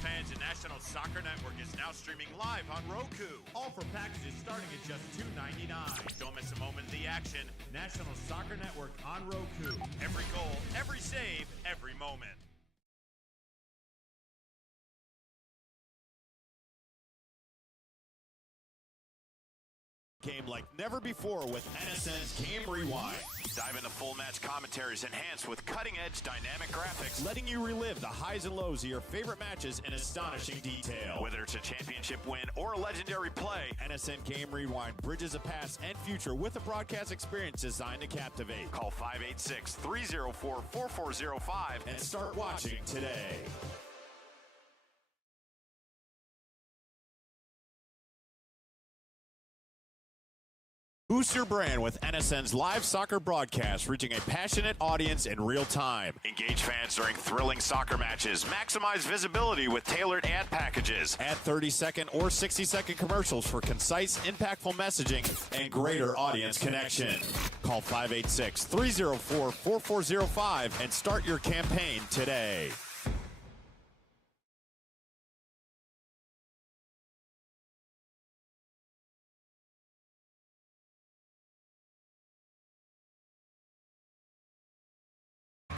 fans, the National Soccer Network is now streaming live on Roku. All for packages starting at just $2.99. Don't miss a moment of the action. National Soccer Network on Roku. Every goal, every save, every moment. Game like never before with NSN's Game Rewind. Dive into full match commentaries enhanced with cutting-edge dynamic graphics, letting you relive the highs and lows of your favorite matches in astonishing detail. Whether it's a championship win or a legendary play, NSN Game Rewind bridges the past and future with a broadcast experience designed to captivate. Call 586-304-4405 and start watching today. Boost your brand with NSN's live soccer broadcast, reaching a passionate audience in real time. Engage fans during thrilling soccer matches. Maximize visibility with tailored ad packages. Add 30-second or 60-second commercials for concise, impactful messaging and greater audience connection. Call 586-304-4405 and start your campaign today.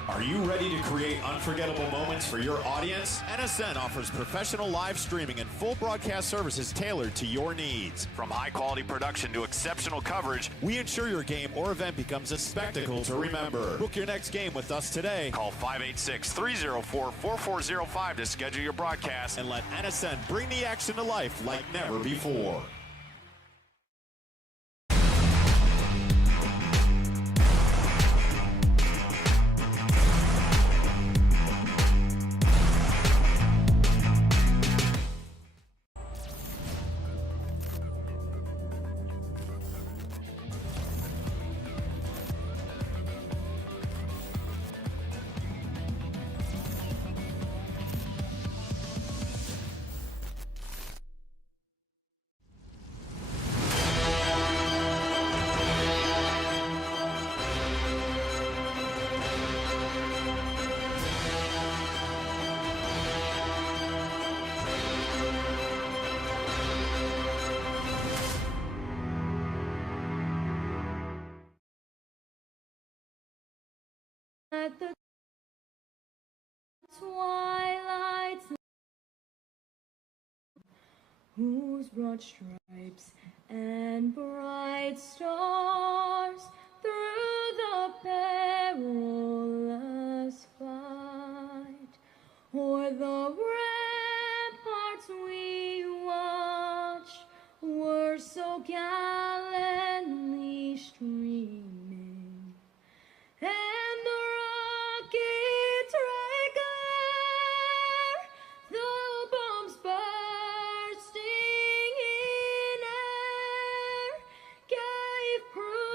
Are you ready to create unforgettable moments for your audience? NSN offers professional live streaming and full broadcast services tailored to your needs. From high-quality production to exceptional coverage, we ensure your game or event becomes a spectacle to remember. Book your next game with us today. Call 586-304-4405 to schedule your broadcast and let NSN bring the action to life like never before. At the twilight's whose broad stripes and bright stars through the perilous fight, o'er the ramparts we watched were so gallantly streaming, and the rockets' red glare, the bombs bursting in air, gave proof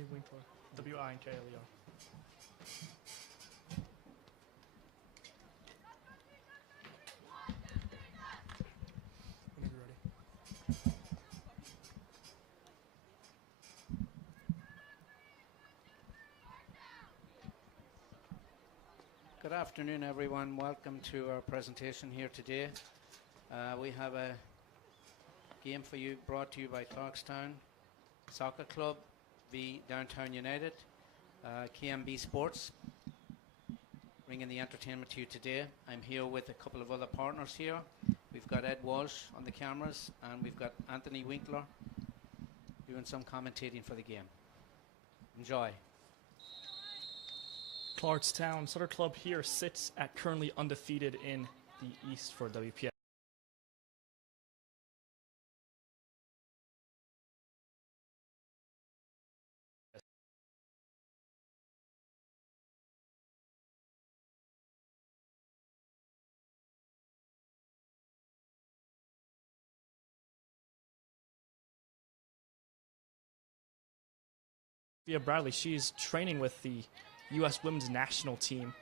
Anthony Winkler, W-I-N-K-L-E-R. Whenever you're ready. Good afternoon, everyone. Welcome to our presentation here today. We have a game for you brought to you by CLARKSTOWN Soccer Club, v Downtown United, KMB Sports, bringing the entertainment to you today. I'm here with a couple of other partners here. We've got Ed Walsh on the cameras, and we've got Anthony Winkler doing some commentating for the game. Enjoy. CLARKSTOWN Soccer Club here sits at currently undefeated in the East for WPSL. Bradley, she's training with the U.S. Women's National Team,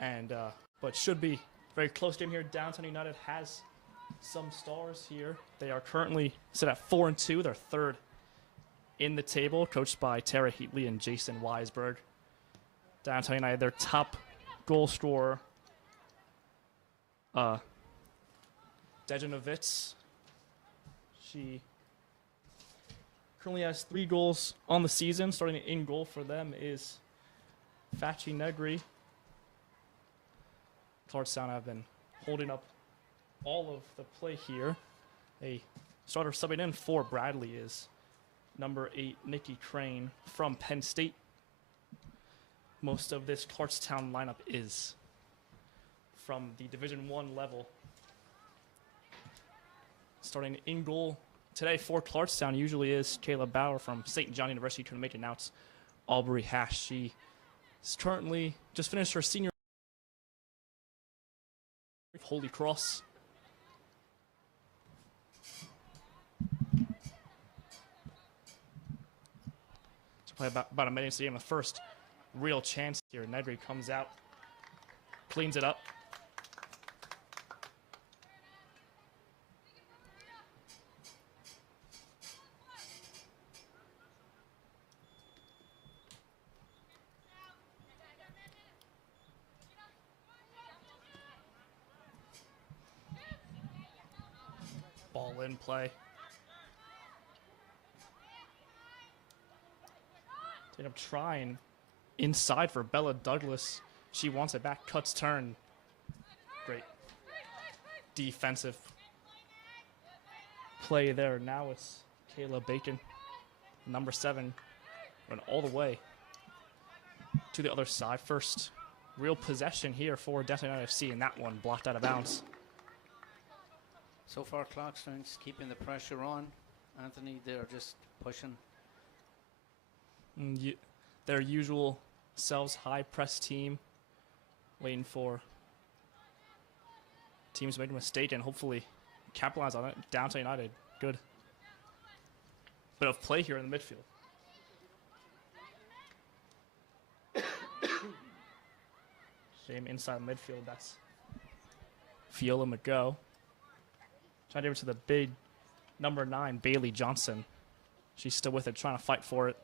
and but should be very close to him here. Downtown United has some stars here. They are currently set at 4-2. They're third in the table, coached by Tara Heatley and Jason Weisberg. Downtown United, their top goal scorer, Dejanovitz. She currently has 3 goals on the season. Starting in goal for them is Fachi Negri. CLARKSTOWN have been holding up all of the play here. A starter subbing in for Bradley is number 8, Nikki Crane from Penn State. Most of this CLARKSTOWN lineup is from the Division I level. Starting in goal today for CLARKSTOWN usually is Kayla Bauer from St. John University. Couldn't make it. Now it's Aubrey Hash. She is currently just finished her senior Holy Cross. So play about a minute to the game. The first real chance here. Negri comes out, cleans it up. Ball in play. End up trying inside for Bella Douglas. She wants it back. Cuts turn. Great defensive play there. Now it's Kayla Bacon, number 7, run all the way to the other side. First real possession here for Downtown FC, and that one blocked out of bounds. So far, CLARKSTOWN's keeping the pressure on. Anthony, they're just pushing. Their usual selves, high press team, waiting for teams to make a mistake and hopefully capitalize on it. Downtown United, good bit of play here in the midfield. Shame inside midfield, that's Fiola McGo. Trying to give it to the big number 9, Bailey Johnson. She's still with it, trying to fight for it.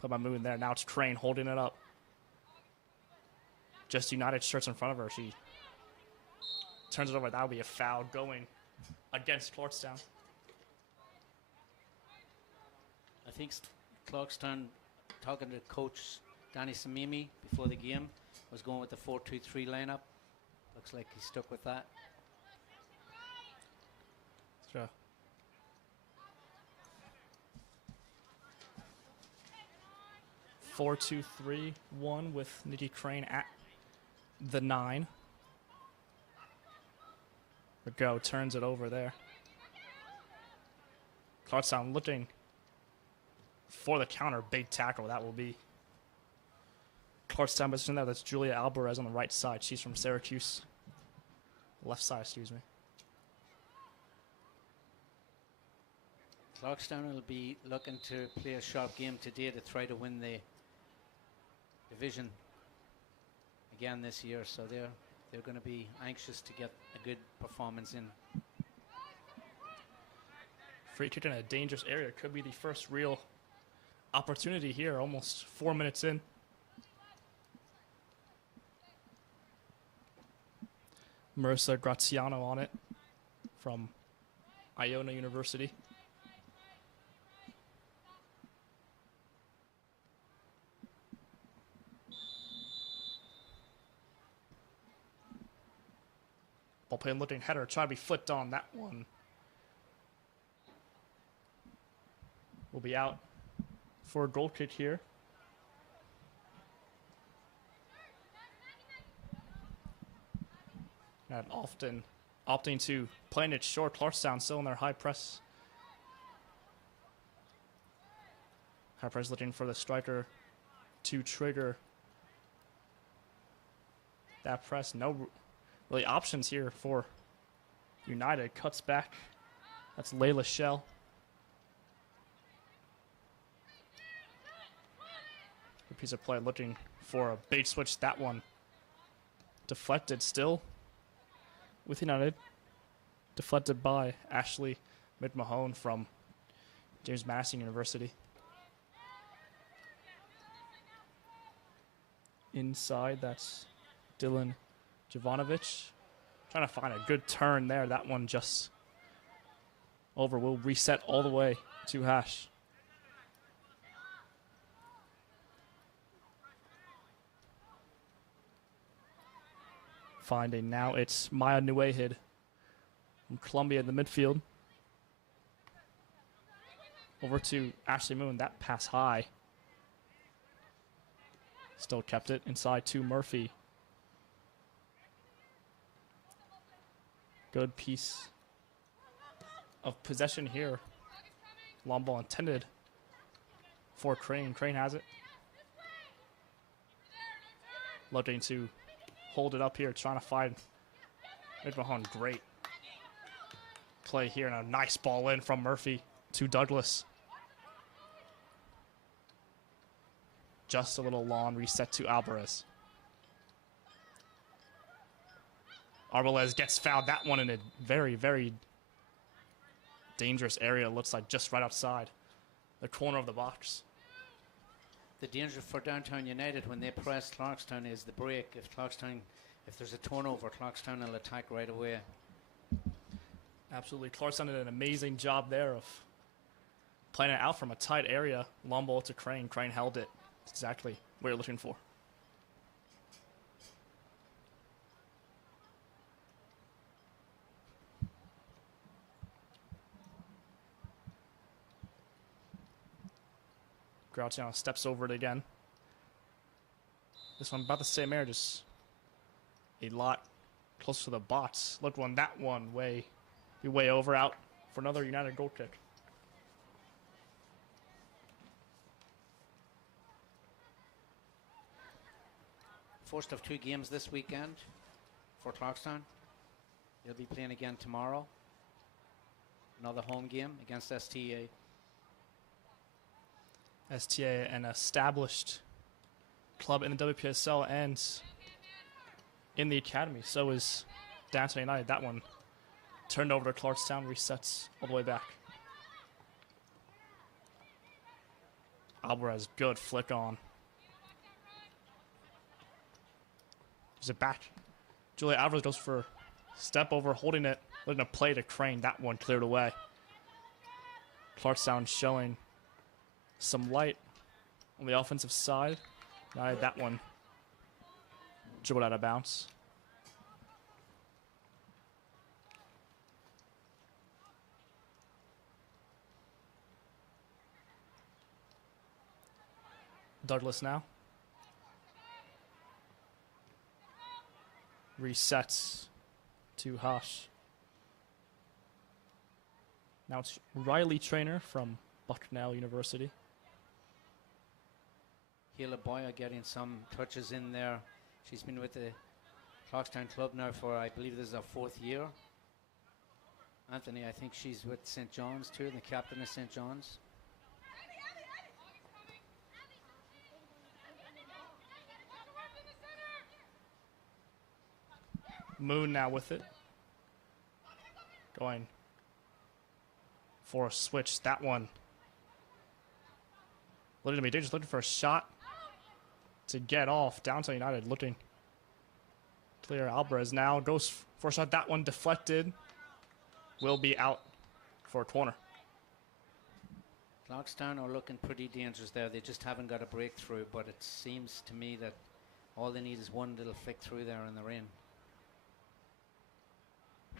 Put my move in there. Now it's Crane holding it up. Just United shirts in front of her. She turns it over. That would be a foul going against CLARKSTOWN. I think CLARKSTOWN, talking to Coach Danny Samimi before the game, was going with the 4-2-3 lineup. Looks like he stuck with that. Sure. Four, 2-3-1 with Nikki Crane at the 9. McGo turns it over there. CLARKSTOWN looking for the counter. Big tackle. That will be CLARKSTOWN position there. That's Julia Alvarez on the right side. She's from Syracuse. Left side, excuse me. Clarkstown will be looking to play a sharp game today to try to win the division again this year. So they're going to be anxious to get a good performance in. Free kick in a dangerous area could be the first real opportunity here, almost 4 minutes in. Marissa Graziano on it from Iona University. Ball play looking header, trying to be flipped on. That one will be out for a goal kick here. And often opting to playing it short. Clarkstown still in their high press. High press looking for the striker to trigger that press. No really options here for United. Cuts back. That's Layla Shell. A piece of play looking for a bait switch. That one deflected still with United. Deflected by Ashley McMahon from James Madison University. Inside, that's Dylan Jovanovic. Trying to find a good turn there. That one just over. Will reset all the way to Hash. Finding now it's Maya Nuehid from Columbia in the midfield. Over to Ashley Moon. That pass high. Still kept it inside to Murphy. Good piece of possession here. Long ball intended for Crane. Crane has it. Looking to hold it up here, trying to find McMahon. Great play here, and a nice ball in from Murphy to Douglas. Just a little long, reset to Alvarez. Arbalez gets fouled. That one in a very, very dangerous area. Looks like just right outside the corner of the box. The danger for Downtown United when they press Clarkstown is the break. If there's a turnover, Clarkstown will attack right away. Absolutely. Clarkstown did an amazing job there of playing it out from a tight area. Long ball to Crane. Crane held it. That's exactly what you're looking for. Graziano steps over it again. This one about the same area, just a lot closer to the bots. Look, that one way over, out for another United goal kick. First of 2 games this weekend for Clarkstown. They'll be playing again tomorrow. Another home game against STA. STA, an established club in the WPSL and in the academy. So is Downtown United. That one turned over to Clarkstown, resets all the way back. Alvarez, good flick on. There's it back. Julia Alvarez goes for step over, holding it, letting a play to Crane. That one cleared away. Clarkstown showing some light on the offensive side. That one dribbled out of bounds. Douglas now. Resets to Haas. Now it's Riley Trainer from Bucknell University. Hila Boya getting some touches in there. She's been with the Clarkstown club now for, I believe this is her 4th year. Anthony, I think she's with St. John's too, the captain of St. John's. Moon now with it. Going for a switch. That one. Looking to be dangerous, looking for a shot to get off. Downtown United looking clear. Alvarez now goes for a shot. That one deflected. Will be out for a corner. Clarkstown are looking pretty dangerous there. They just haven't got a breakthrough, but it seems to me that all they need is one little flick through there and they're in.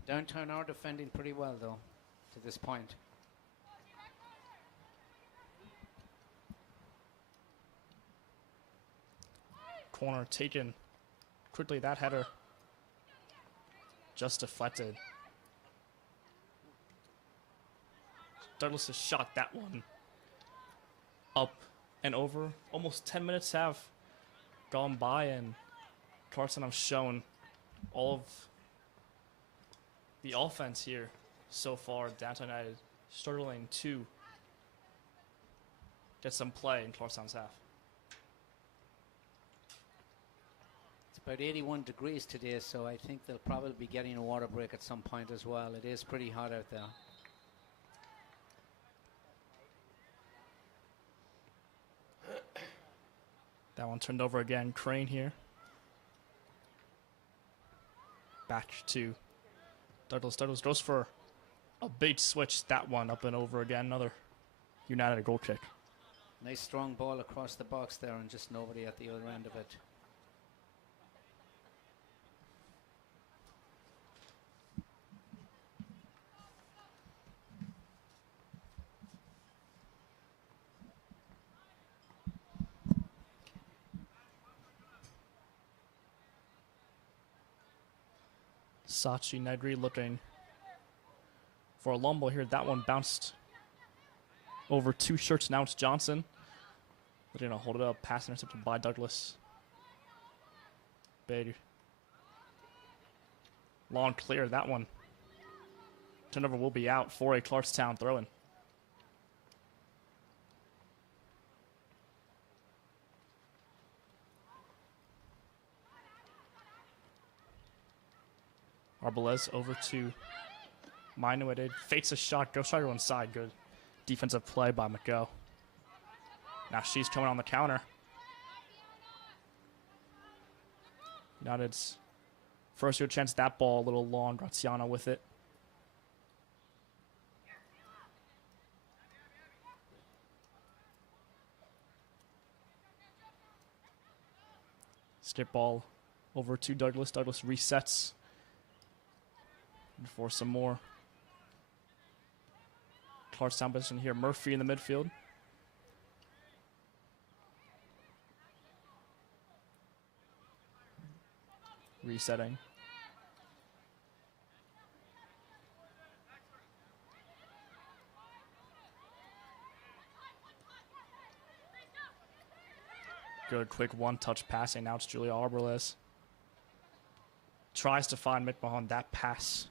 Downtown are defending pretty well, though, to this point. Corner taken quickly. That header just deflected. Douglas has shot that one up and over. Almost 10 minutes have gone by, and Clarkstown have shown all of the offense here so far. Downtown United struggling to get some play in Clarkstown's half. It's about 81 degrees today, so I think they'll probably be getting a water break at some point as well. It is pretty hot out there. That one turned over again. Crane here. Back to Douglas. Douglas goes for a big switch. That one up and over again. Another United goal kick. Nice strong ball across the box there and just nobody at the other end of it. Sachi Negri looking for a long ball here. That one bounced over two shirts. Now it's Johnson. They're going to hold it up. Pass intercepted by Douglas. Big. Long clear. That one. Turnover will be out for a Clarkstown throw-in. Arbalez over to Minuated. Fakes a shot. Goes try to inside. Good defensive play by McGo. Now she's coming on the counter. United's first good chance. That ball a little long. Graziano with it. Skip ball over to Douglas. Douglas resets. For some more Clarkstown position here. Murphy in the midfield. Resetting. Good quick one-touch passing. Now it's Julia Arbalez. Tries to find McMahon. That pass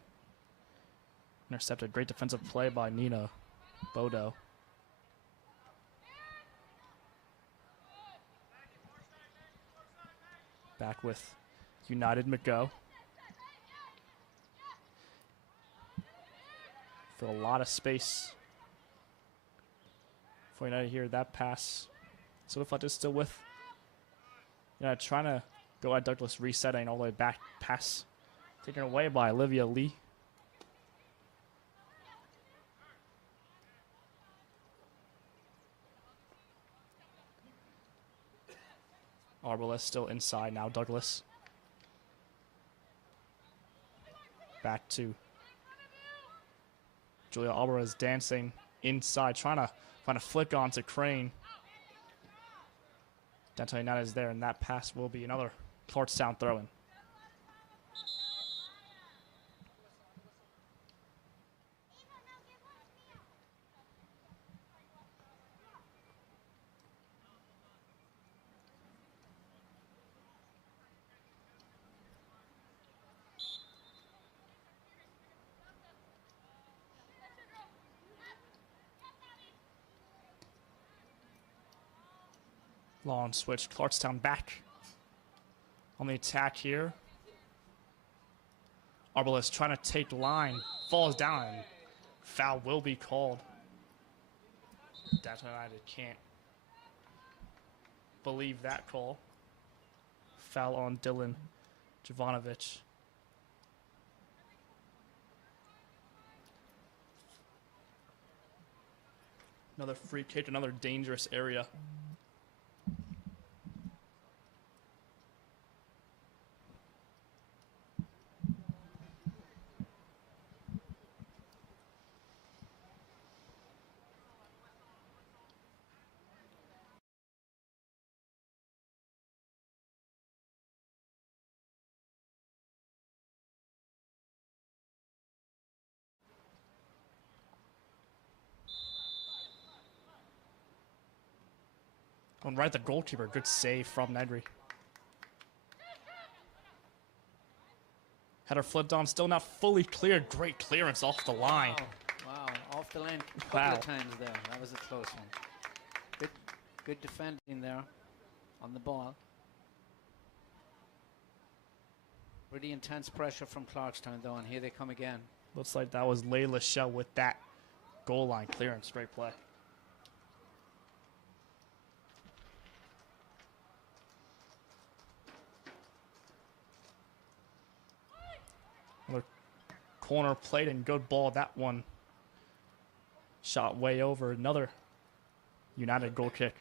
intercepted. Great defensive play by Nina Bodo. Back with United McGo. For a lot of space for United here. That pass sort of like is still with United, trying to go at Douglas, resetting all the way back. Pass taken away by Olivia Lee. Arbalez still inside now. Douglas. Back to Julia Alvarez dancing inside, trying to find a flick on to Crane. Downtown United is there, and that pass will be another Clarkstown throw-in. Long switch. Clarkstown back on the attack here. Arbalest trying to take line. Falls down. And foul will be called. Downtown United can't believe that call. Foul on Dylan Jovanovic. Another free kick, another dangerous area. Going right at the goalkeeper. Good save from Negri. Header flipped on, still not fully cleared. Great clearance off the line. Wow, off the line a couple of times there. That was a close one. Good defending there on the ball. Really intense pressure from Clarkstown though, and here they come again. Looks like that was Layla Shell with that goal line clearance. Great play. Another corner played and good ball. That one shot way over. Another United goal kick.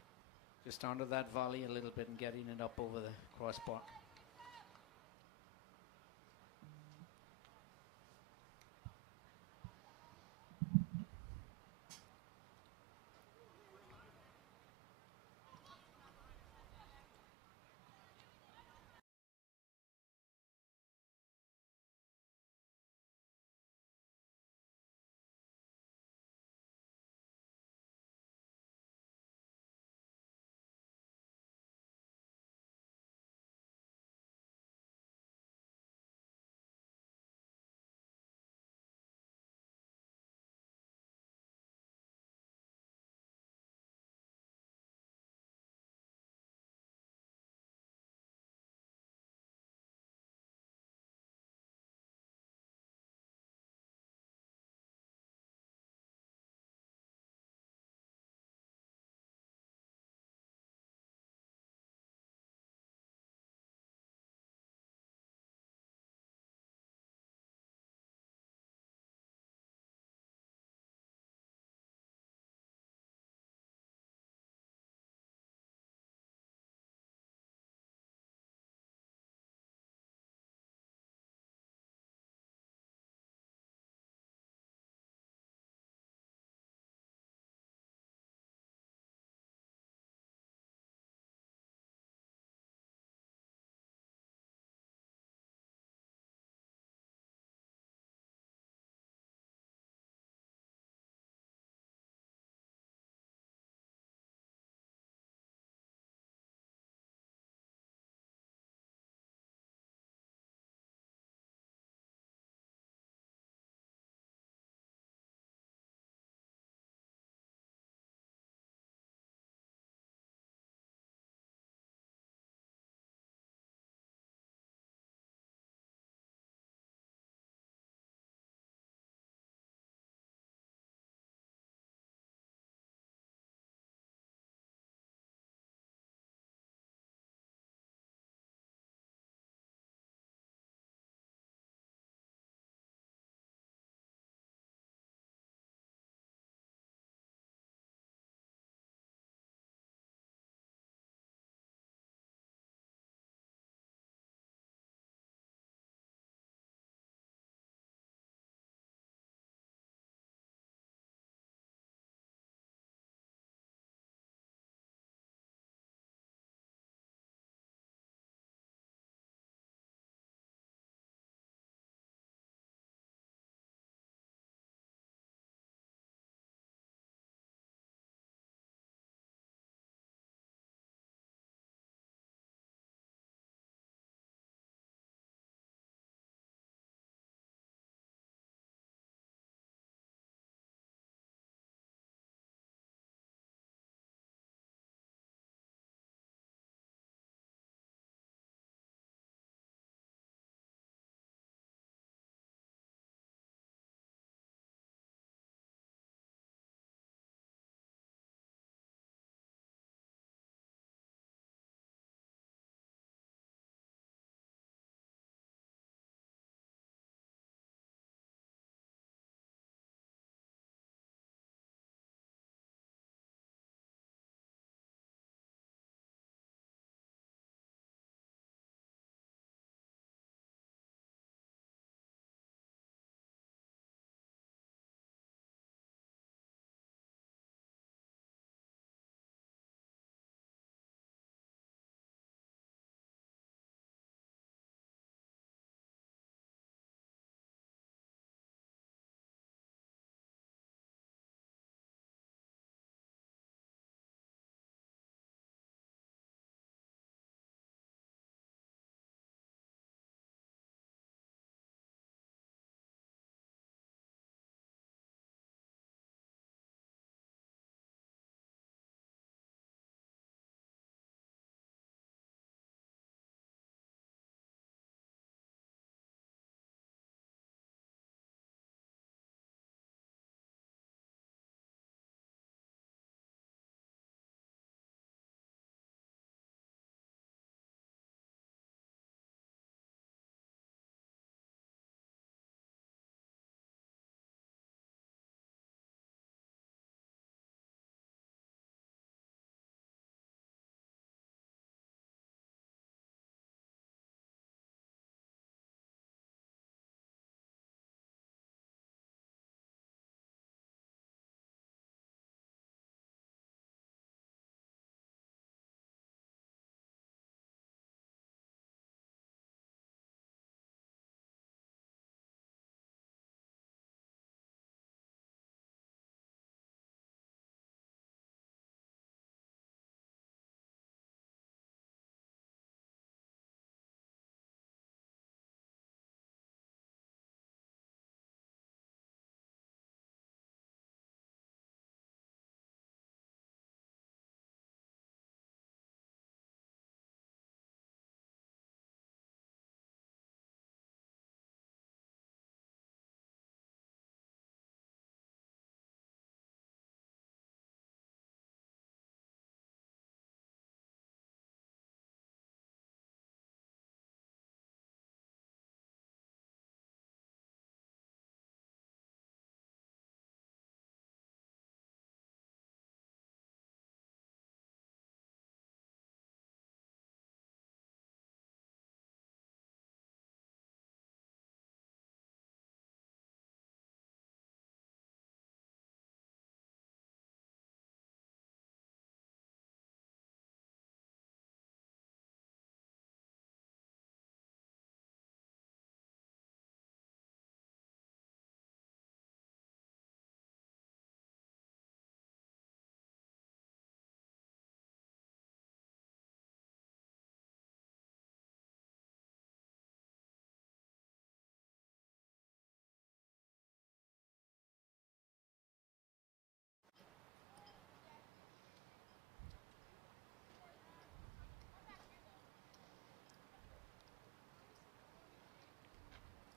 Just under that volley a little bit and getting it up over the crossbar.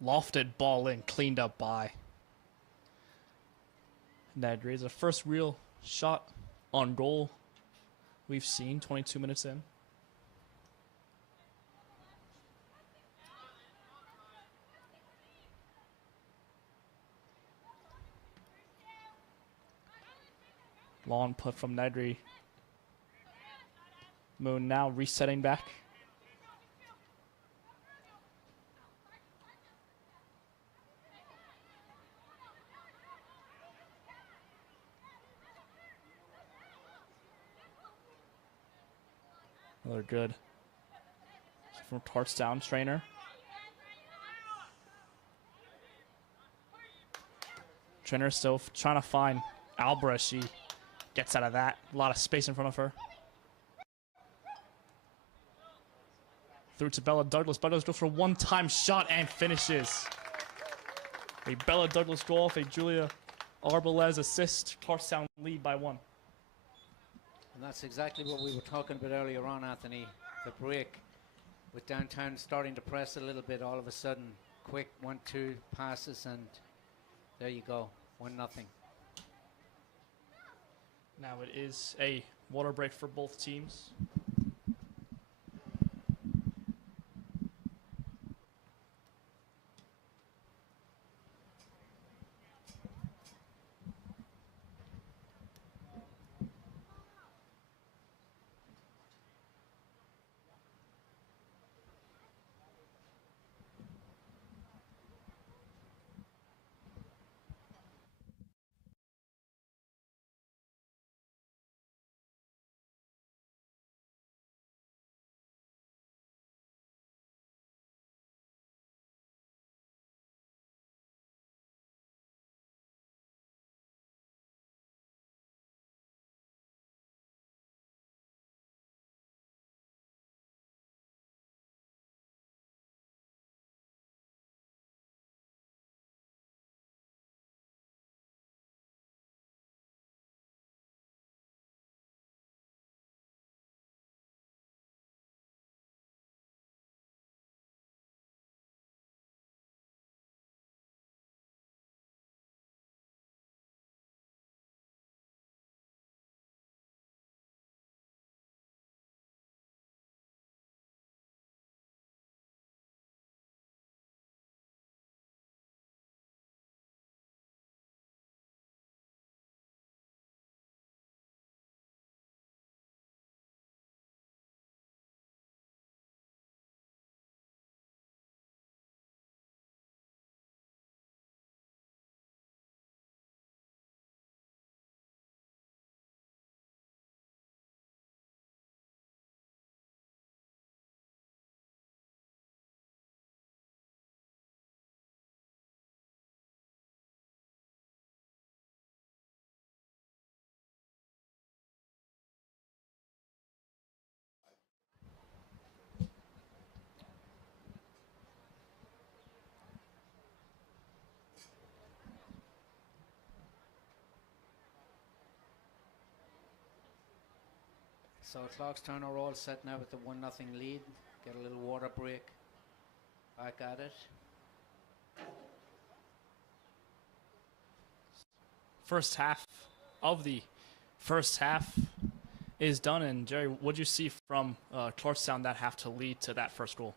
Lofted ball in, cleaned up by Nedry. The first real shot on goal we've seen 22 minutes in. Long put from Nedry. Moon now resetting back. Another good from CLARKSTOWN trainer. Trainer still trying to find Albra. She gets out of that. A lot of space in front of her. Through to Bella Douglas. Bella Douglas goes for a one-time shot and finishes. A Bella Douglas goal off a Julia Arbalez assist. CLARKSTOWN lead by 1. And that's exactly what we were talking about earlier on, Anthony. The break with Downtown starting to press a little bit. All of a sudden, quick 1-2 passes, and there you go, 1-0. Now it is a water break for both teams. So CLARKSTOWN are all set now with the 1-0 lead. Get a little water break. Back at it. First half of the first half is done. And Jerry, what did you see from CLARKSTOWN that have to lead to that first goal?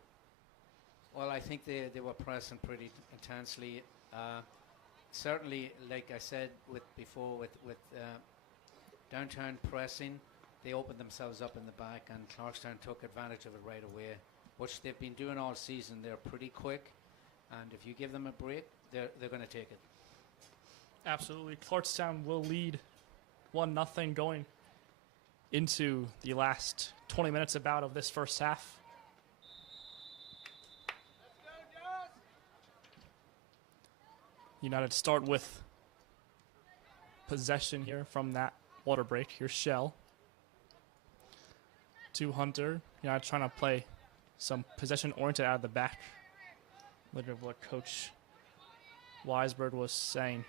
Well, I think they were pressing pretty intensely. Certainly, like I said before, with Downtown pressing, they opened themselves up in the back, and CLARKSTOWN took advantage of it right away, which they've been doing all season. They're pretty quick, and if you give them a break, they're going to take it. Absolutely. CLARKSTOWN will lead 1-0 going into the last 20 minutes about of this first half. United start with possession here from that water break. Here's Shell to Hunter. United trying to play some possession oriented out of the back. Look at what Coach Weisberg was saying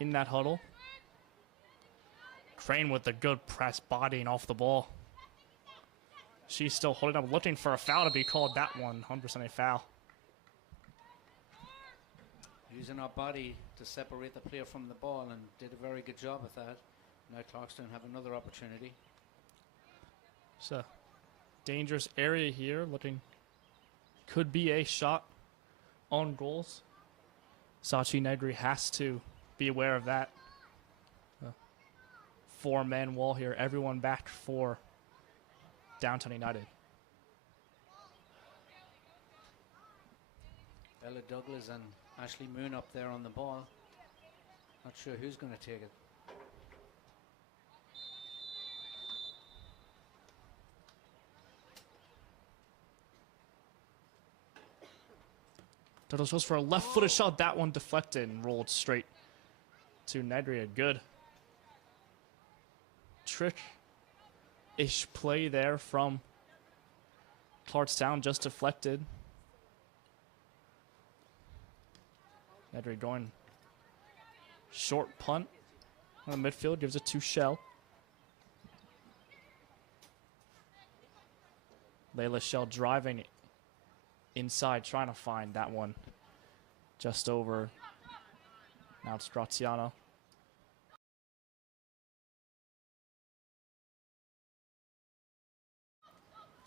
in that huddle. Crane with the good press, bodying off the ball. She's still holding up, looking for a foul to be called. That one, 100% a foul. using our body to separate the player from the ball, and did a very good job with that. Now Clarkstown have another opportunity. It's a dangerous area here. Looking, could be a shot on goals. Sachi Negri has to be aware of that. Four-man wall here. Everyone back for Downtown United. Ella Douglas and Ashley Moon up there on the ball. Not sure who's going to take it. Douglas goes for a left-footed shot. That one deflected and rolled straight to Negri. A good trick-ish play there from Clarkstown, just deflected. Nedry going short punt on the midfield, gives it to Shell. Layla Shell driving inside, trying to find that one just over. Now it's Graziano.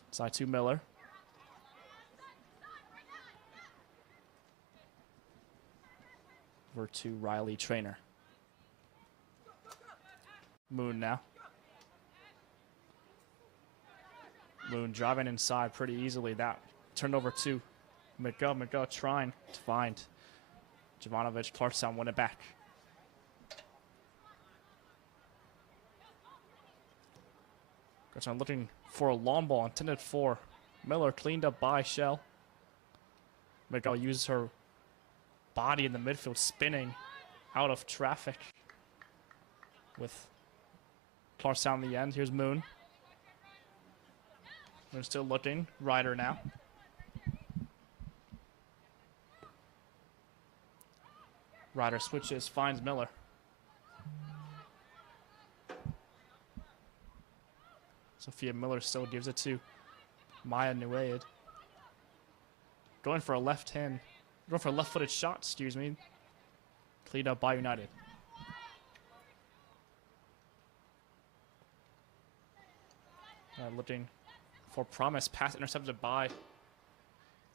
Side to Miller. Over to Riley Trainer. Moon now. Moon driving inside pretty easily. That turned over to McGo. McGo trying to find Jovanovic. Clarkstown won it back. Clarkstown looking for a long ball intended for Miller. Cleaned up by Shell. McGo uses her body in the midfield, spinning out of traffic with Clarkstown in the end. Here's Moon. Moon still looking. Ryder now. Ryder switches, finds Miller. Sophia Miller still gives it to Maya Nuaid. Going for a left-footed shot, excuse me. Cleaned up by United. Looking for promise. Pass intercepted by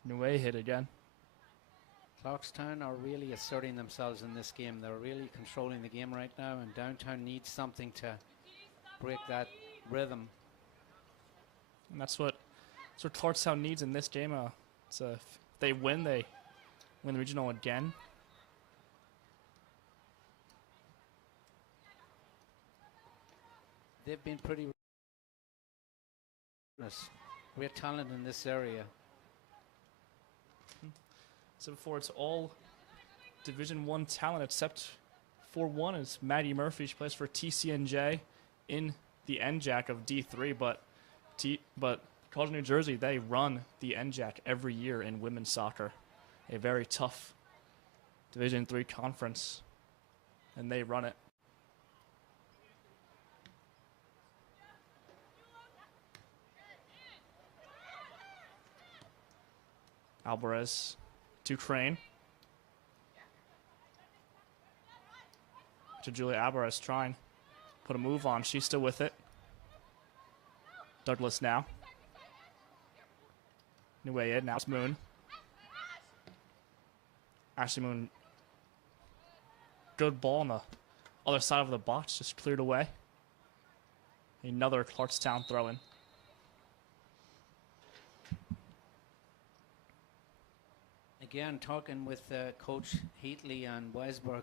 Nuaid again. Clarkstown are really asserting themselves in this game. They're really controlling the game right now, and Downtown needs something to break that rhythm. And that's what Clarkstown needs in this game. If they win the regional again. They've been pretty great talent in this area. So before, it's all Division I talent except for one is Maddie Murphy. She plays for TCNJ in the NJAC of D3, but College of New Jersey, they run the NJAC every year in women's soccer. A very tough Division III conference, and they run it. Alvarez to Crane. To Julia Alvarez trying to put a move on. She's still with it. Douglas now. Nuaid, now it's Moon. Ashley Moon. Good ball on the other side of the box, just cleared away. Another Clarkstown throw-in. Again, talking with Coach Heatley and Weisberg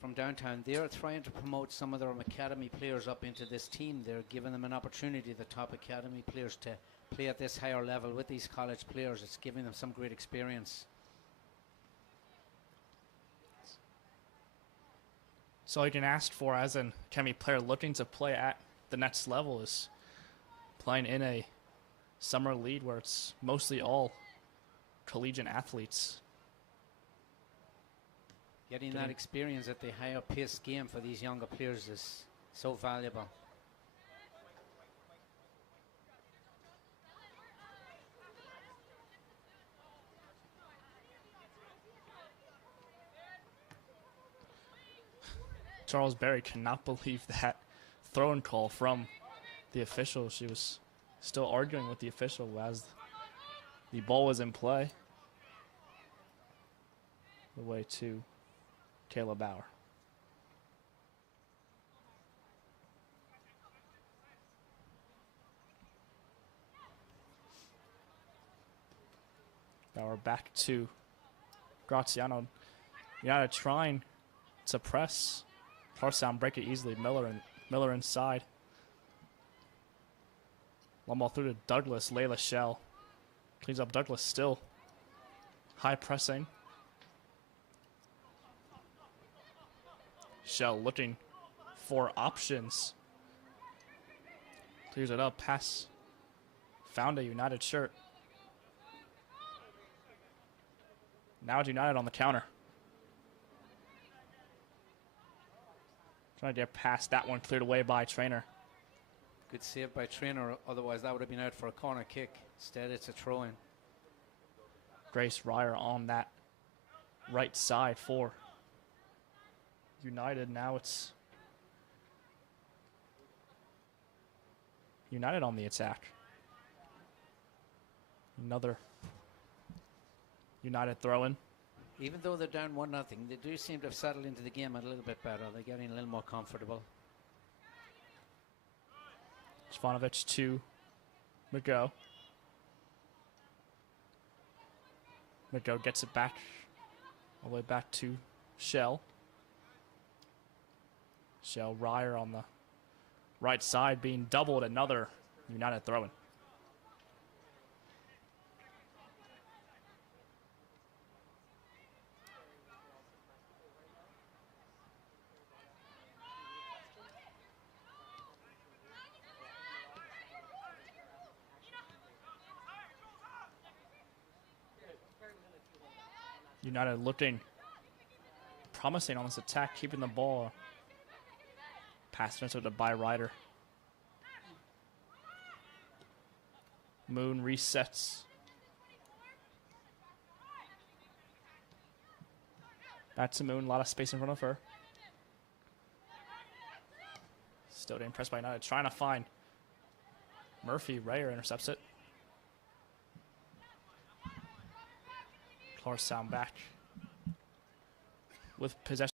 from Downtown, they're trying to promote some of their academy players up into this team. They're giving them an opportunity, the top academy players, to play at this higher level with these college players. It's giving them some great experience. So all you can ask for as an academy player looking to play at the next level is playing in a summer league where it's mostly all collegiate athletes. Getting that experience at the higher paced game for these younger players is so valuable. Charles Berry cannot believe that throw-in call from the official. She was still arguing with the official as the ball was in play. The way to Kayla Bauer. Bauer back to Graziano. United trying to press. CLARKSTOWN break it easily. Miller inside. Long ball through to Douglas. Layla Shell cleans up Douglas still. High pressing. Shell looking for options. Clears it up. Pass. Found a United shirt. Now it's United on the counter. Trying to get past that one. Cleared away by Trainer. Good save by Trainer. Otherwise, that would have been out for a corner kick. Instead, it's a throw-in. Grace Ryer on that right side for United. Now it's United on the attack. Another United throw-in. Even though they're down 1-0, they do seem to have settled into the game a little bit better. They're getting a little more comfortable. Jovanovic to McGo. McGo gets it back, all the way back to Shell. Shell Ryer on the right side being doubled. Another United throw-in. United looking promising on this attack, keeping the ball. Pass transfer to by Ryder. Moon resets. Back to Moon, a lot of space in front of her. Still getting pressed by United, trying to find Murphy. Rayer intercepts it. CLARKSTOWN back with possession.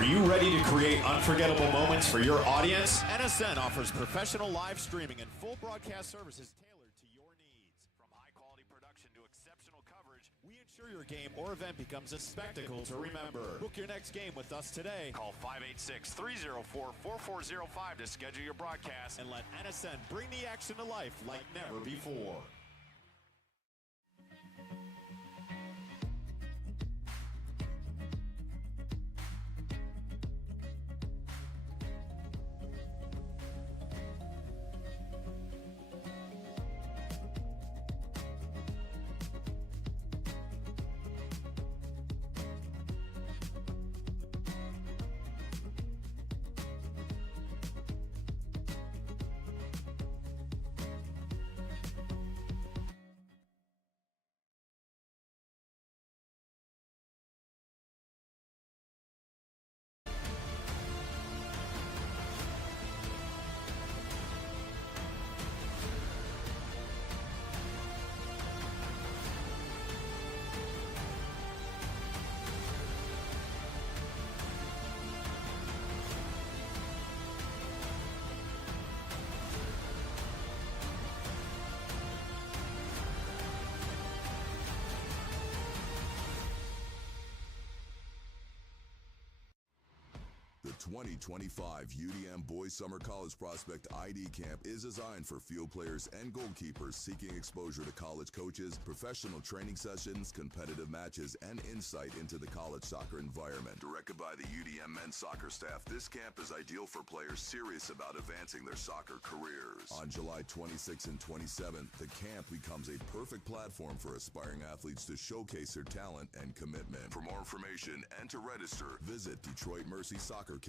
Are you ready to create unforgettable moments for your audience? NSN offers professional live streaming and full broadcast services tailored to your needs. From high-quality production to exceptional coverage, we ensure your game or event becomes a spectacle to remember. Book your next game with us today. Call 586-304-4405 to schedule your broadcast and let NSN bring the action to life like never before. The 2025 UDM Boys Summer College Prospect ID Camp is designed for field players and goalkeepers seeking exposure to college coaches, professional training sessions, competitive matches, and insight into the college soccer environment. Directed by the UDM men's soccer staff, this camp is ideal for players serious about advancing their soccer careers. On July 26th and 27th, the camp becomes a perfect platform for aspiring athletes to showcase their talent and commitment. For more information and to register, visit DetroitMercySoccerCamps.com.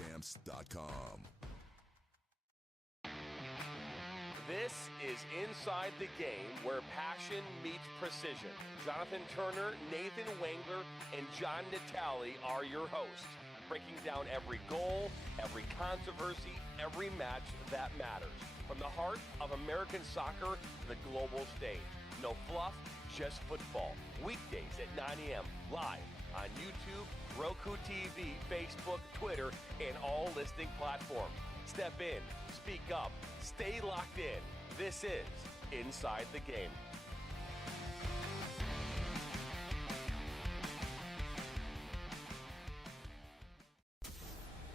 This is Inside the Game, where passion meets precision. Jonathan Turner, Nathan Wengler, and John Natale are your hosts, breaking down every goal, every controversy, every match that matters. From the heart of American soccer to the global stage. No fluff, just football. Weekdays at 9 a.m. live on YouTube, Roku TV, Facebook, Twitter, and all listening platforms. Step in, speak up, stay locked in. This is Inside the Game.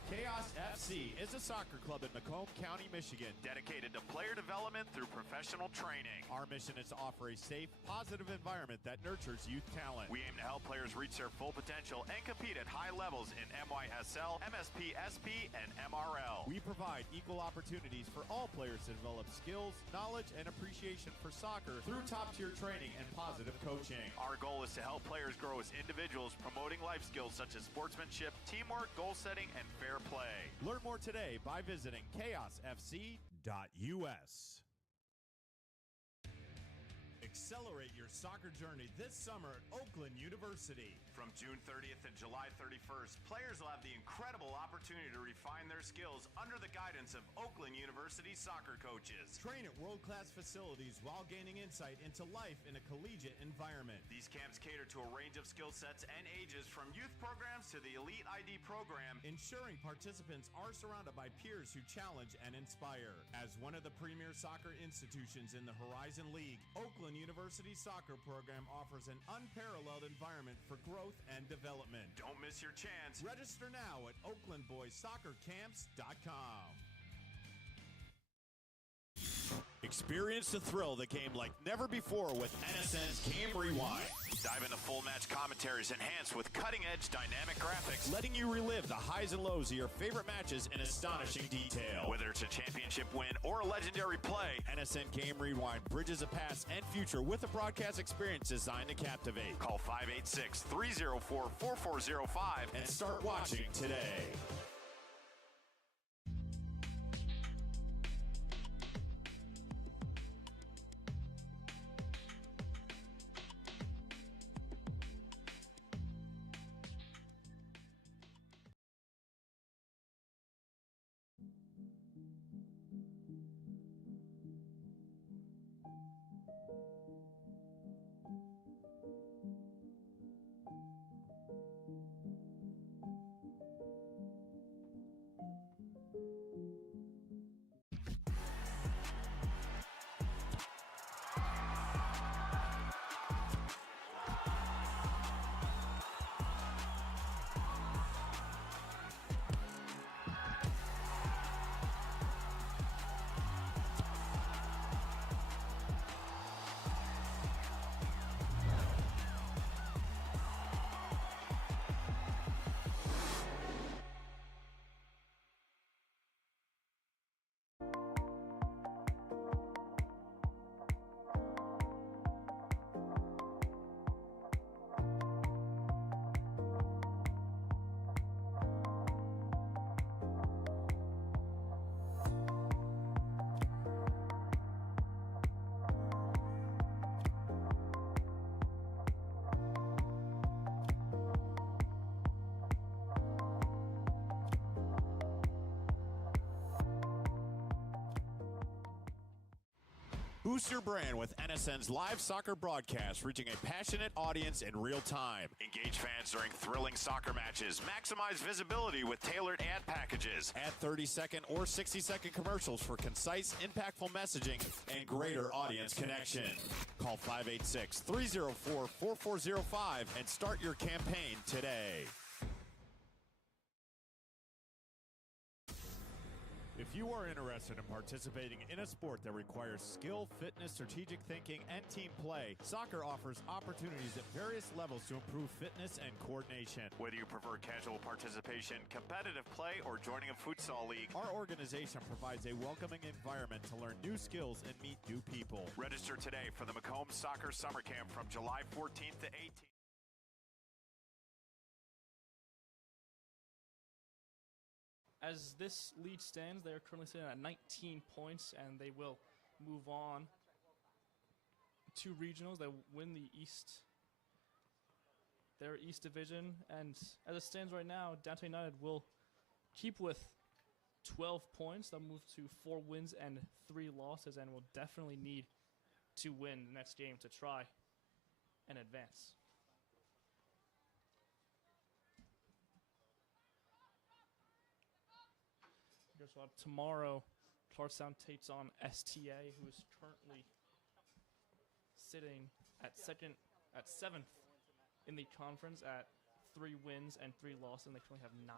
Chaos FC is a soccer club in Macomb County, Michigan, dedicated to player development through professional training. Our mission is to offer a safe, positive environment that nurtures youth talent. We aim to help players reach their full potential and compete at high levels in MYSL, MSP, SP, and MRL. We provide equal opportunities for all players to develop skills, knowledge, and appreciation for soccer through top-tier training and positive coaching. Our goal is to help players grow as individuals, promoting life skills such as sportsmanship, teamwork, goal setting, and fair play. Learn more today by visiting chaosfc.us. Accelerate your soccer journey this summer at Oakland University. From June 30th and July 31st, players will have the incredible opportunity to refine their skills under the guidance of Oakland University soccer coaches. Train at world-class facilities while gaining insight into life in a collegiate environment. These camps cater to a range of skill sets and ages, from youth programs to the Elite ID program, ensuring participants are surrounded by peers who challenge and inspire. As one of the premier soccer institutions in the Horizon League, Oakland University Soccer Program offers an unparalleled environment for growth and development. Don't miss your chance. Register now at OaklandBoysSoccerCamps.com. Experience the thrill of the game like never before with NSN's Game Rewind. Dive into full match commentaries enhanced with cutting-edge dynamic graphics, letting you relive the highs and lows of your favorite matches in astonishing detail. Whether it's a championship win or a legendary play, NSN Game Rewind bridges the past and future with a broadcast experience designed to captivate. Call 586-304-4405 and start watching today. Boost your brand with NSN's live soccer broadcast, reaching a passionate audience in real time. Engage fans during thrilling soccer matches. Maximize visibility with tailored ad packages. Add 30-second or 60-second commercials for concise, impactful messaging and greater audience connection. Call 586-304-4405 and start your campaign today. If you are interested in participating in a sport that requires skill, fitness, strategic thinking, and team play, soccer offers opportunities at various levels to improve fitness and coordination. Whether you prefer casual participation, competitive play, or joining a futsal league, our organization provides a welcoming environment to learn new skills and meet new people. Register today for the Macomb Soccer Summer Camp from July 14th to 18th. As this lead stands, they are currently sitting at 19 points, and they will move on to regionals. They win the East, their East Division, and as it stands right now, Downtown United will keep with 12 points. They'll move to 4 wins and 3 losses, and will definitely need to win the next game to try and advance. So tomorrow, CLARKSTOWN takes on STA, who is currently sitting at 7th in the conference at 3 wins and 3 losses, and they currently have 9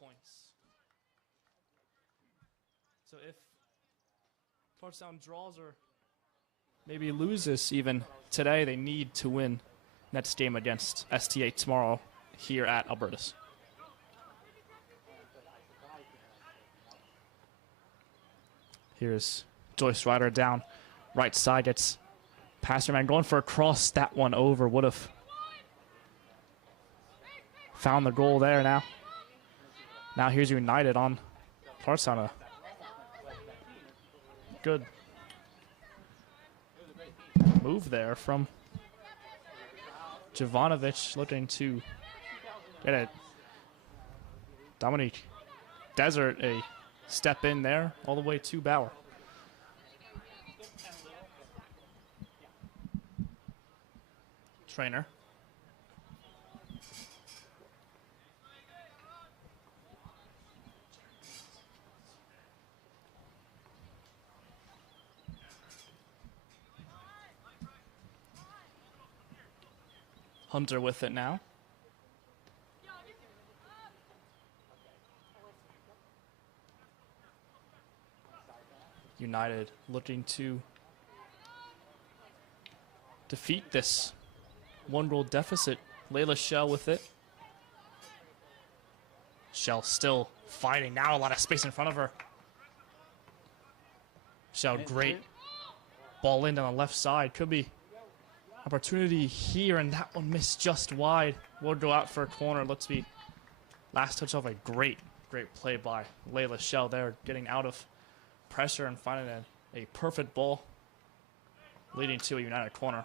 points. So if CLARKSTOWN draws or maybe loses even today, they need to win next game against STA tomorrow here at Albertus. Here's Joyce Ryder down right side. It's Passerman going for a cross. That one over. Would have found the goal there now. Now here's United on CLARKSTOWN. Good move there from Jovanovic, looking to get it. Dominique Desert, a step in there all the way to Bauer. Trainer. Hunter with it now. United looking to defeat this 1-goal deficit. Layla Shell with it. Shell still fighting now. A lot of space in front of her. Shell, great ball in on the left side. Could be opportunity here, and that one missed just wide. Will go out for a corner. Let's be last touch of a great play by Layla Shell there, getting out of pressure and finding a perfect ball leading to a United corner.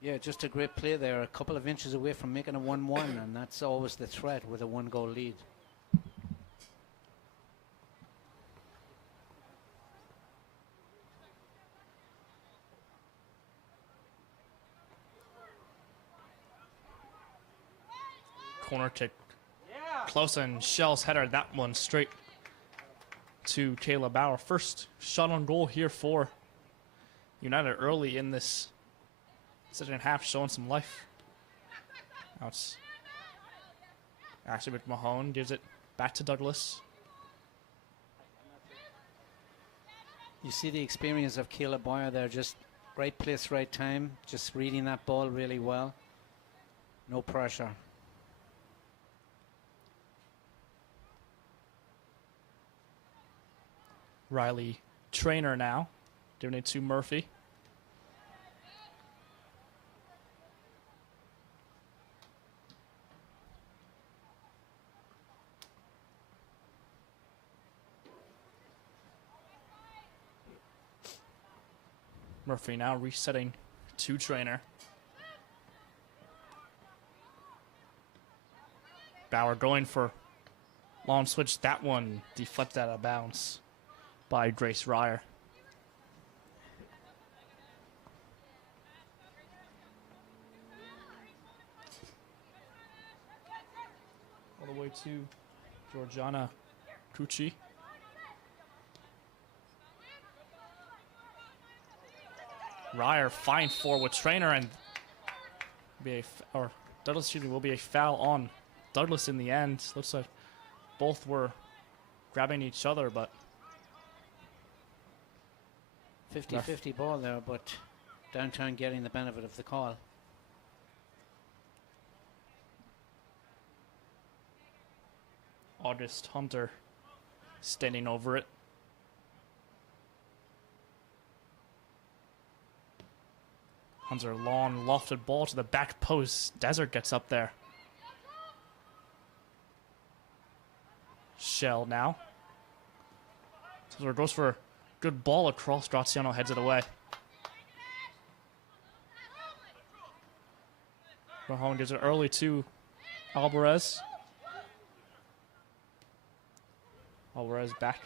Yeah, just a great play there. A couple of inches away from making a 1-1, and that's always the threat with a 1-goal lead. Corner kick close, and Shell's header, that one straight to Kayla Bauer. First shot on goal here for United early in this second half, showing some life. Now it's Ashley McMahon, gives it back to Douglas. You see the experience of Kayla Bauer there, just right place, right time, just reading that ball really well. No pressure. Riley Trainer now, giving it to Murphy. Murphy now resetting to Trainer. Bauer going for long switch. That one deflected out of bounds by Grace Ryer. all the way to Georgiana Cucci. Ryer fine forward trainer and Douglas, excuse me, will be a foul on Douglas in the end. Looks like both were grabbing each other, but 50-50 ball there, but Downtown getting the benefit of the call. August Hunter standing over it. Hunter, long lofted ball to the back post. Desert gets up there. Shell now. Hunter goes for a good ball across. Graziano heads it away. Mahone gives it early to Alvarez. Alvarez back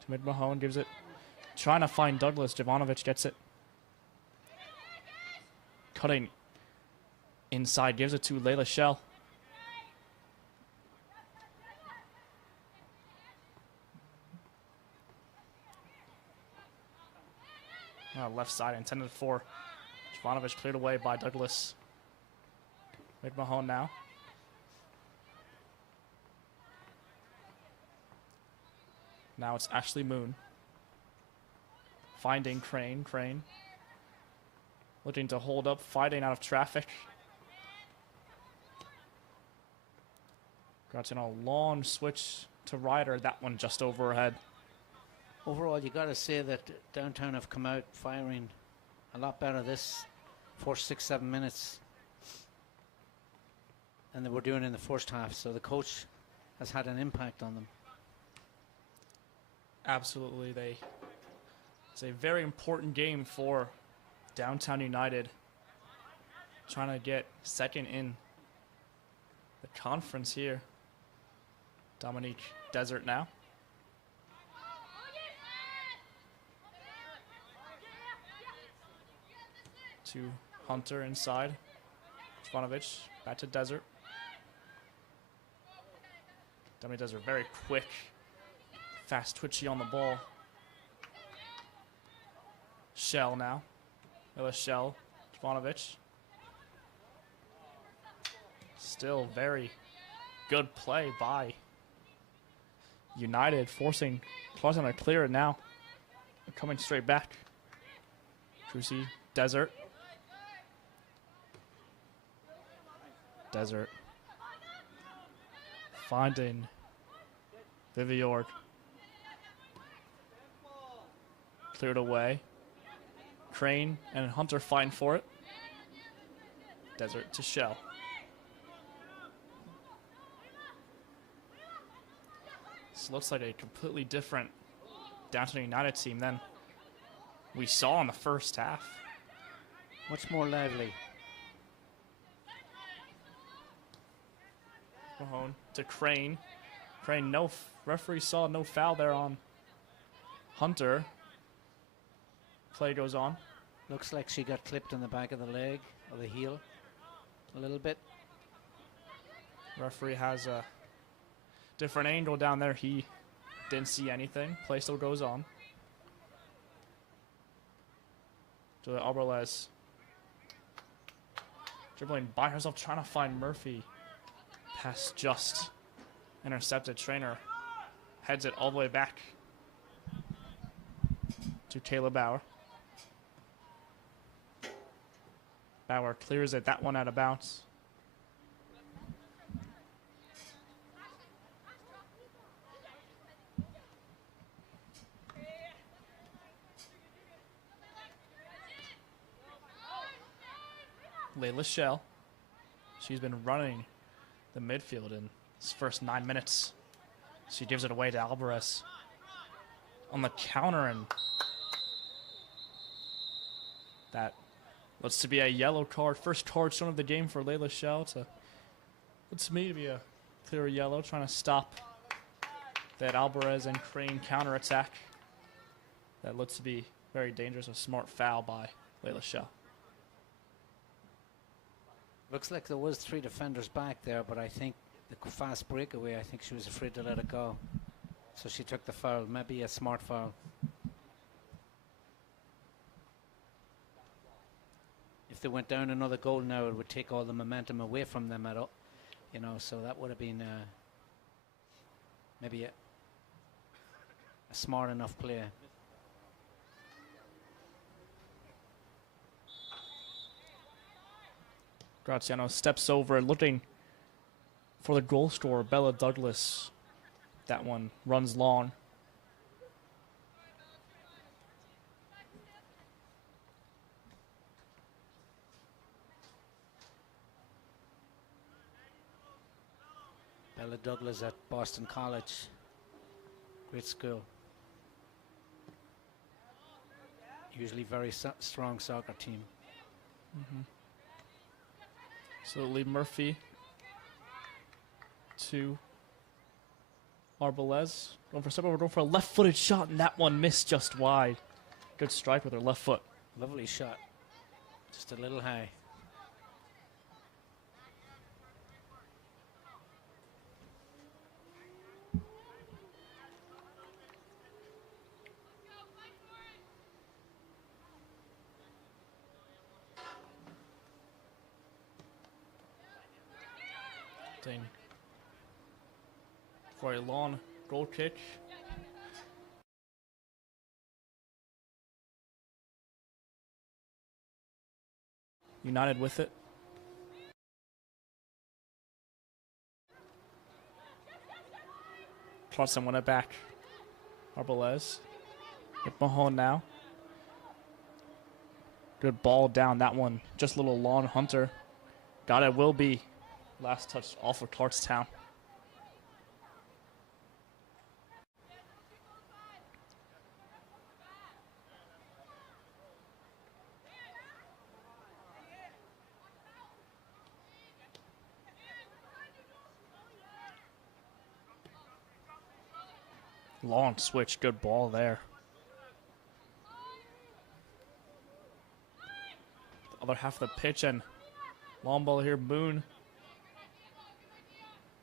to mid. Mahone gives it. Trying to find Douglas. Jovanovic gets it. Cutting inside. Gives it to Layla Shell. Left side intended for Jovanovic. Cleared away by Douglas. Mid Mahone now. Now it's Ashley Moon. Finding Crane. Crane looking to hold up, fighting out of traffic. Got in a long switch to Ryder. That one just over her head. Overall, you got to say that Downtown have come out firing a lot better this first 6-7 minutes than they were doing in the first half. So the coach has had an impact on them. Absolutely. It's a very important game for Downtown United. Trying to get second in the conference here. Dominique Desert now. To Hunter inside. Jovanovic back to Desert. Dominique Desert very quick. Fast twitchy on the ball. Shell now. Layla Shell. Jovanovic. Still very good play by United, forcing Clausen to clear it now. They're coming straight back. Crucy, Desert. Desert. Finding Viviord. Cleared away. Crane and Hunter fighting for it. Desert to Shell. This looks like a completely different Downtown United team than we saw in the first half. Much more lively. Mahone to Crane. Crane, referee saw no foul there on Hunter. Play goes on. Looks like she got clipped in the back of the leg or the heel a little bit. Referee has a different angle down there. He didn't see anything. Play still goes on. Julia Alvarez dribbling by herself, trying to find Murphy. Pass just intercepted. Trainer heads it all the way back to Kayla Bauer. Bauer clears it. That one out of bounds. Layla Shell. She's been running the midfield in this first 9 minutes. She gives it away to Alvarez on the counter, and that looks to be a yellow card. First card shown of the game for Layla Shell. Looks to me to be a clear yellow, trying to stop that Alvarez and Crane counterattack. That looks to be very dangerous. A smart foul by Layla Shell. Looks like there was 3 defenders back there, but I think the fast breakaway, I think she was afraid to let it go. So she took the foul, maybe a smart foul. If they went down another goal now, it would take all the momentum away from them at all, you know, so that would have been maybe a smart enough play. Graziano steps over, looking for the goal scorer, Bella Douglas. That one runs long. Bella Douglas at Boston College. Great school. Usually very strong soccer team. So Lee Murphy to Arbalez. Going for a step over, going for a left-footed shot, and that one missed just wide. Good strike with her left foot. Lovely shot. Just a little high. For a long goal kick. United with it. Clarkstown won it back. Arbalez with Mahone now. Good ball down. That one just a little long. Hunter got it. Will be last touch off of Clarkstown. Long switch, good ball there. The other half of the pitch and long ball here, Boone.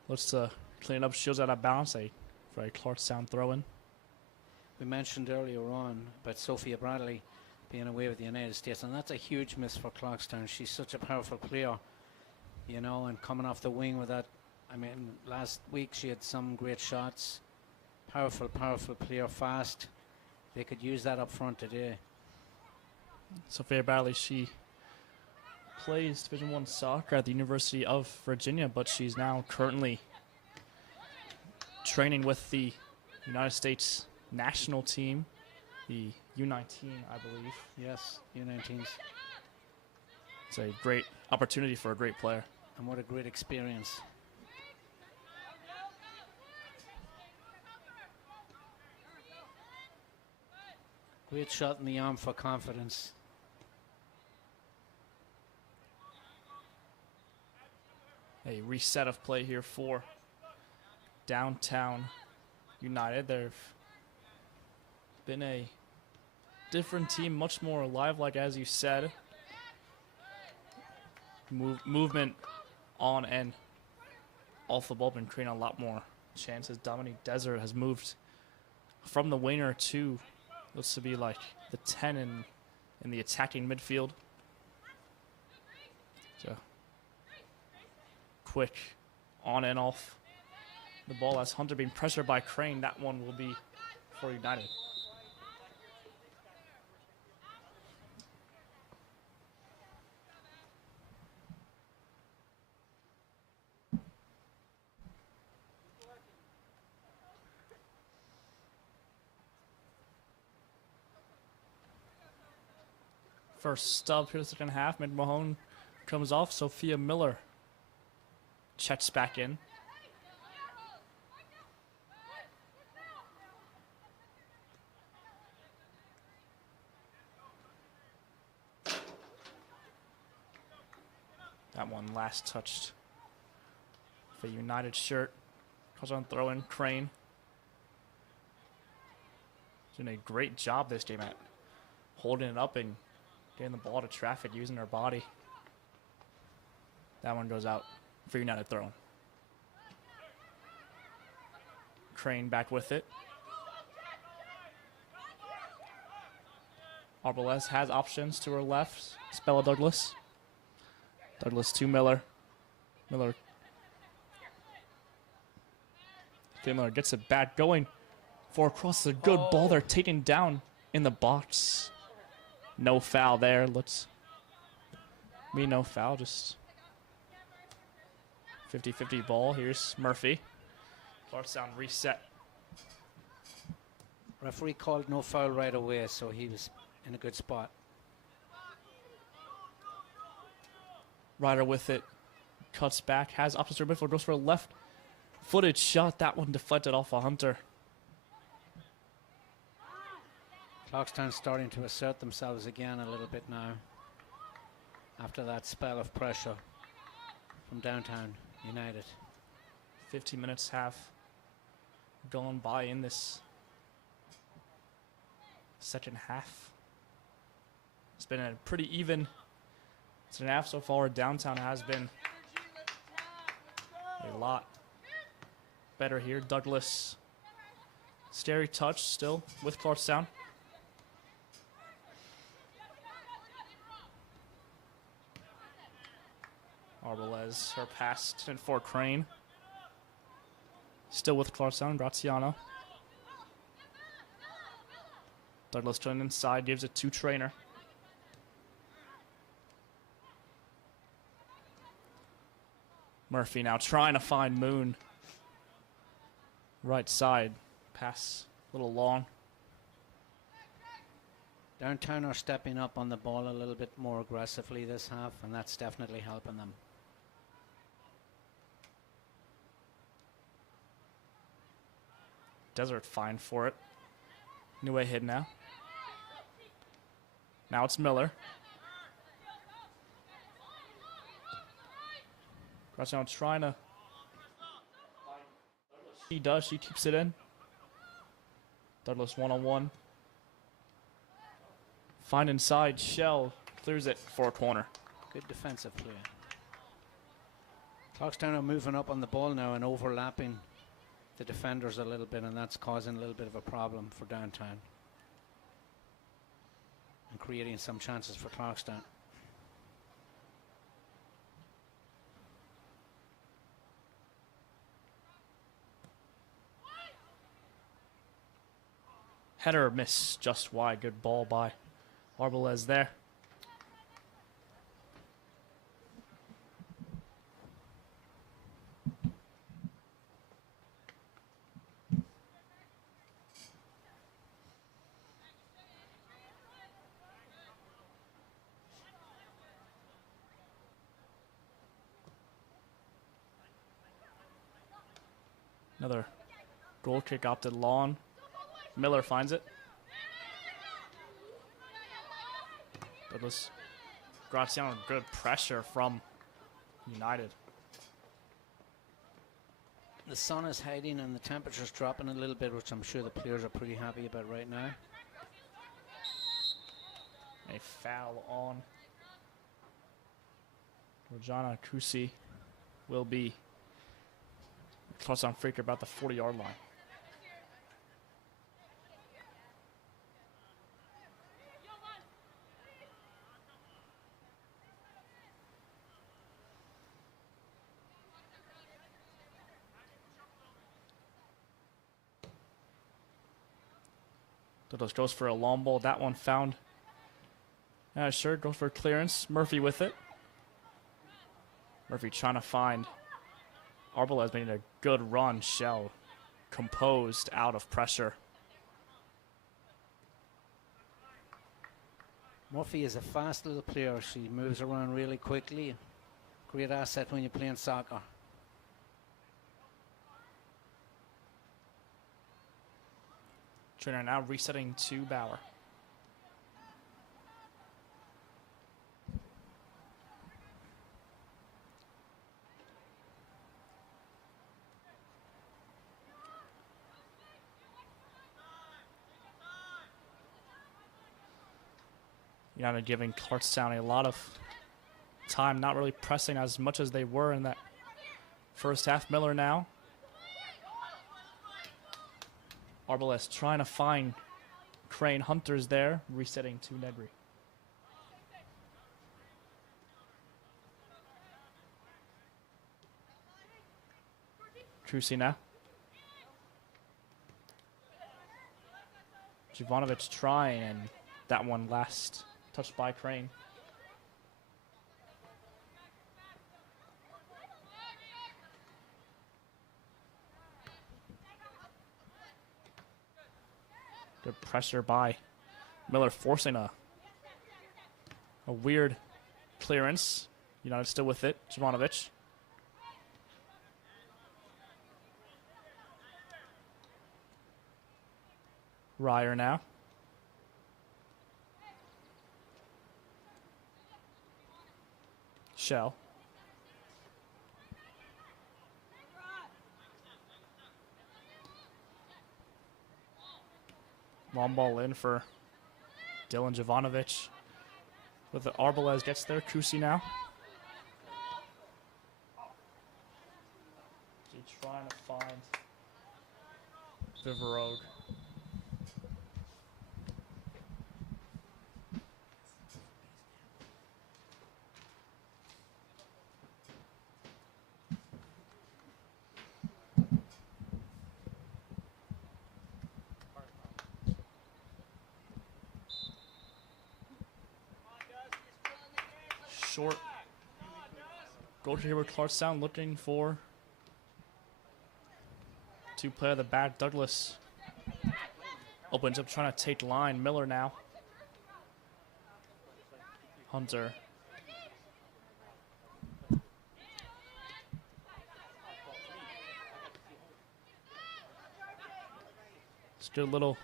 Looks to clean up, shields out of bounds. For a Clarkstown throw-in. We mentioned earlier on about Sophia Bradley being away with the United States, and that's a huge miss for Clarkstown. She's such a powerful player, you know, and coming off the wing with that. I mean, last week she had some great shots. Powerful, powerful player, fast. They could use that up front today. Sophia Bradley, she plays Division I soccer at the University of Virginia, but she's now currently training with the United States national team, the U19, I believe. Yes, U19s. It's a great opportunity for a great player. And what a great experience. Great shot in the arm for confidence. A reset of play here for Downtown United. They've been a different team, much more alive, like as you said. Movement on and off the ball, been creating a lot more chances. Dominique Desert has moved from the winger to looks to be like the 10 in the attacking midfield. So quick on and off the ball as Hunter being pressured by Crane. That one will be for United. First stub here the second half. Mid Mahone comes off. Sophia Miller checks back in. That one last touched for United shirt. Calls on throw in Crane. Doing a great job this game at holding it up and getting the ball to traffic using her body. That one goes out for United throw. Crane back with it. Arbalez has options to her left. Spella Douglas. Douglas to Miller. Miller gets it back going for across. A good ball. They're taken down in the box. No foul there. Let's be no foul. Just 50-50 ball. Here's Murphy. Clarkstown reset. Referee called no foul right away, so he was in a good spot. Ryder with it. Cuts back. Has options to midfield. Goes for a left-footed shot. That one deflected off a Hunter. Clarkstown starting to assert themselves again a little bit now after that spell of pressure from downtown United. 15 minutes have gone by in this second half. It's been a pretty even second half so far. Downtown has been a lot better here. Douglas, scary touch still with Clarkstown. Arbalez, her pass and for Crane. Still with Clarkstown, Graziano. Douglas turning inside, gives it to Trainer. Murphy now trying to find Moon. Right side, pass a little long. Downtown are stepping up on the ball a little bit more aggressively this half, and that's definitely helping them. Desert fine for it. New way hit now. Now it's Miller. Graziano trying to. She does. She keeps it in. Douglas one-on-one. Find inside. Shell clears it for a corner. Good defensive play. Clarkstown are moving up on the ball now and overlapping the defenders a little bit, and that's causing a little bit of a problem for downtown and creating some chances for Clarkstown. Header miss just wide. Good ball by Arbalez there. Another goal kick out to lawn. Miller finds it. Douglas. Graziano, good pressure from United. The sun is hiding and the temperature's dropping a little bit, which I'm sure the players are pretty happy about right now. A foul on Rojana Kusi will be touchdown freaker about the 40-yard line. Douglas goes for a long ball. That one found. Sure, goes for clearance. Murphy with it. Murphy trying to find Arbalez, making a good run. Shell composed out of pressure. Murphy is a fast little player. She moves around really quickly. Great asset when you're playing soccer. Trainer now resetting to Bauer. United giving Clarkstown a lot of time, not really pressing as much as they were in that first half. Miller now. Arbalest trying to find Crane. Hunter's there, resetting to Nedry. Trucy now. Jovanovic trying, and that one last touched by Crane. Good pressure by Miller, forcing a weird clearance. United still with it. Jovanovic. Ryer now. Shell. Long ball in for Dylan Jovanovic. With the Arbalez gets there. Kusi now. He's trying to find Viverode. Short. Go to here with Clarkstown looking for to play the back. Douglas opens up trying to take line. Miller now. Hunter. Just a little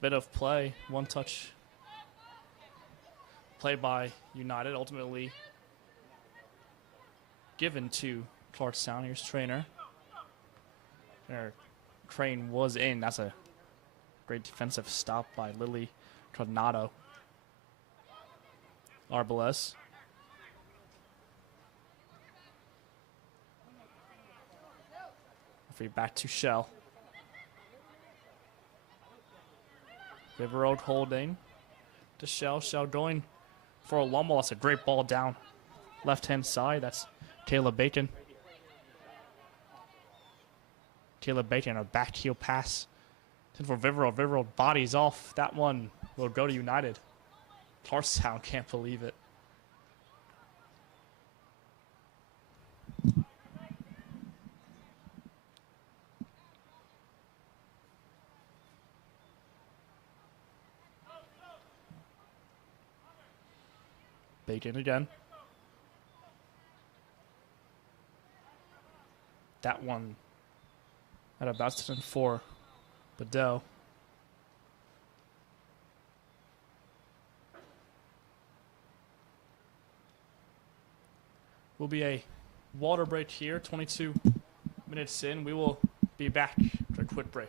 bit of play. One touch play by United, ultimately given to Clarkstown. Here's Trainer. There, Crane was in. That's a great defensive stop by Lily Tornado. Arbalez. Free back to Shell. Viverode holding to Shell. Shell going for a long ball. That's a great ball down left-hand side. That's Caleb Bacon. Caleb Bacon, a back heel pass for Viverode. Viverode bodies off. That one will go to United. Clarkstown can't believe it. Bacon again. That one at about for Bedell. Will be a water break here, 22 minutes in. We will be back for a quick break.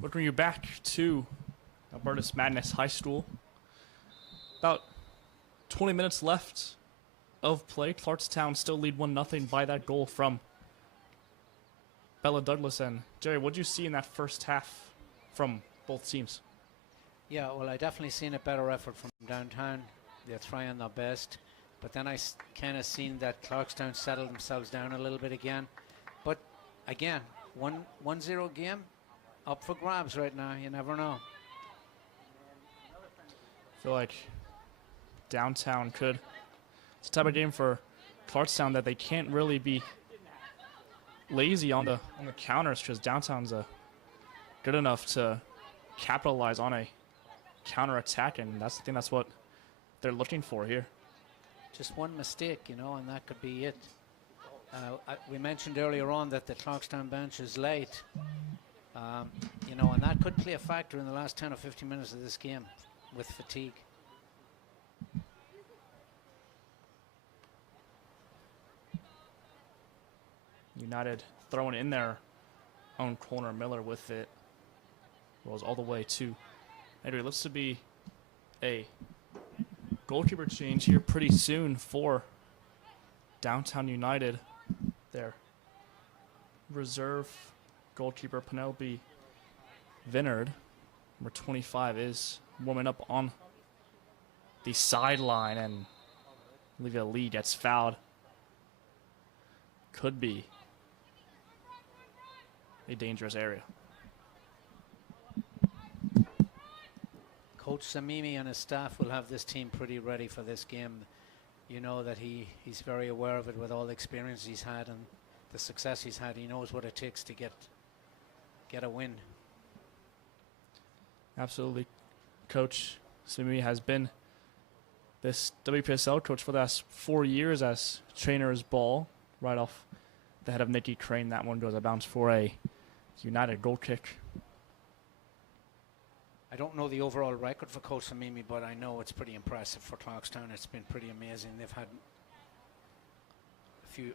Welcome you back to Albertus Madness High School. About 20 minutes left of play. Clarkstown still lead 1-0 by that goal from Bella Douglas. And Jerry, what did you see in that first half from both teams? Yeah, well, I definitely seen a better effort from downtown. They're trying their best. But then I kind of seen that Clarkstown settled themselves down a little bit again. But again, 1-0 game, up for grabs right now. You never know. I feel like downtown could. It's a type of game for Clarkstown that they can't really be lazy on the counters, because downtown's good enough to capitalize on a counter attack, and that's the thing. That's what they're looking for here. Just one mistake, you know, and that could be it. We mentioned earlier on that the Clarkstown bench is late, you know, and that could play a factor in the last 10 or 15 minutes of this game with fatigue. United throwing in their own corner. Miller with it. Rolls all the way to. Anyway, looks to be a goalkeeper change here pretty soon for Downtown United. Their reserve goalkeeper Penelope Vinard, number 25, is warming up on the sideline, and Olivia Lee gets fouled. Could be a dangerous area. Coach Samimi and his staff will have this team pretty ready for this game. You know that he's very aware of it with all the experience he's had and the success he's had. He knows what it takes to get a win. Absolutely. Coach Samimi has been this WPSL coach for the last 4 years as trainer's ball. Right off the head of Nikki Crane. That one goes a bounce for a United goal kick. I don't know the overall record for Coach Samimi, but I know it's pretty impressive for Clarkstown. It's been pretty amazing. They've had a few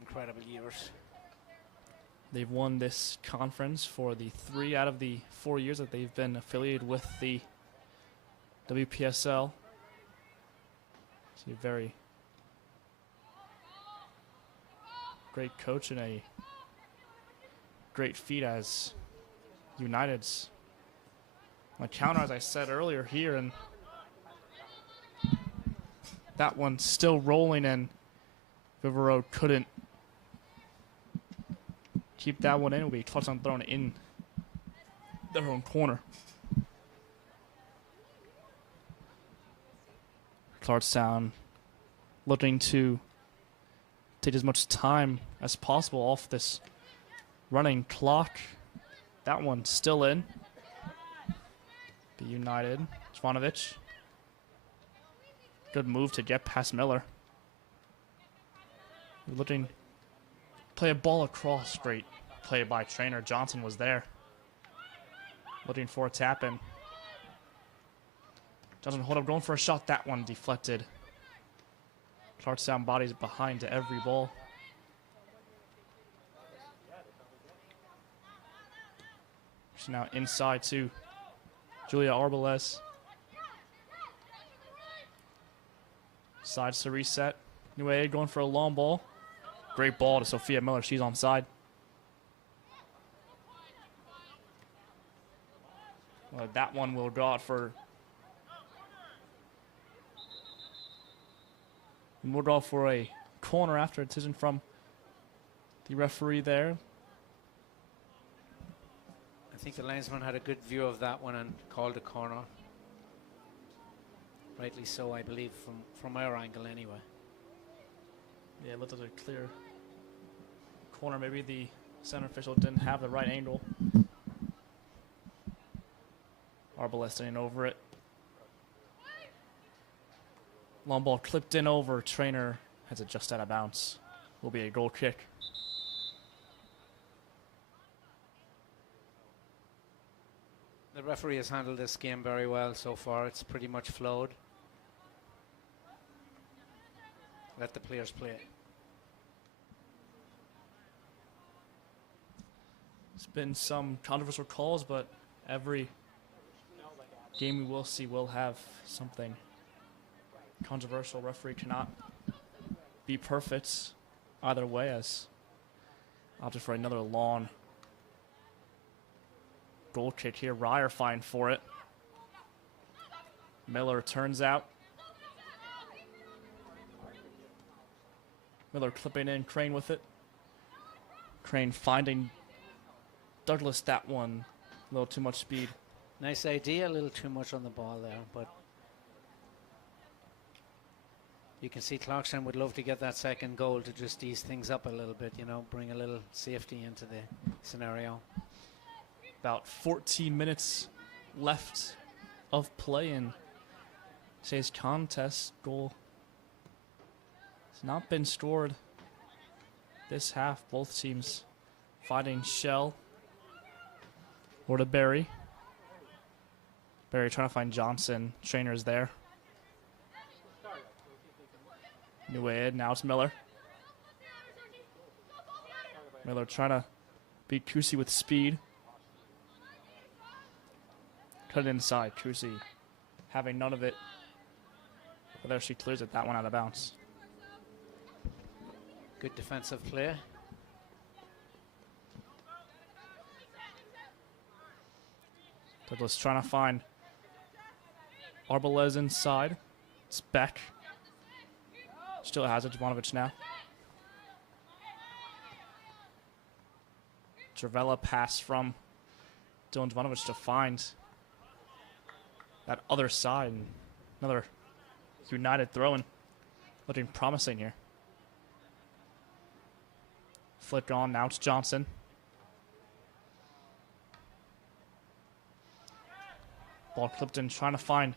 incredible years. They've won this conference for the 3 out of the 4 years that they've been affiliated with the WPSL. It's a very great coach and a great feat as United's on counter, as I said earlier here, and that one still rolling, and Vivero couldn't keep that one in. It'll be Clarkstown thrown in their own corner. Clarkstown looking to take as much time as possible off this running clock. That one still in. Be United. Zvanovic. Good move to get past Miller. Looking play a ball across. Great play by trainer. Johnson was there. Looking for a tap in. Johnson hold up, going for a shot. That one deflected. Clarkstown bodies behind to every ball. She's now inside to Julia Arbeles. Sides to reset. New A going for a long ball. Great ball to Sophia Miller. She's onside. Well, that one will go out for. And we'll go for a corner after a decision from the referee there. I think the linesman had a good view of that one and called a corner. Rightly so, I believe, from our angle anyway. Yeah, it looked like a clear corner. Maybe the center official didn't have the right angle. Arbeles staying over it. Long ball clipped in over. Trainer has it just out of bounds. Will be a goal kick. The referee has handled this game very well so far. It's pretty much flowed. Let the players play. There's been some controversial calls, but every game we will see will have something controversial. Referee cannot be perfect either way, as opted for another long goal kick here. Ryer fined for it. Miller turns out. Miller clipping in, Crane with it. Crane finding Douglas that one. A little too much speed. Nice idea, a little too much on the ball there, but you can see Clarkstown would love to get that second goal to just ease things up a little bit, you know, bring a little safety into the scenario. About 14 minutes left of play in today's contest. Goal has not been scored this half. Both teams fighting shell. Or to Barry. Barry trying to find Johnson. Trainer's there. New Ed, now it's Miller. Miller trying to beat Kusi with speed. Cut it inside. Kusi having none of it. But there she clears it. That one out of bounds. Good defensive play. Douglas trying to find Arbalez inside. It's Beck. Still has it. Jovanovic now. Travella pass from Dylan Jovanovic to find that other side. Another United throw-in. Looking promising here. Flick on. Now it's Johnson. Ball clipped in, trying to find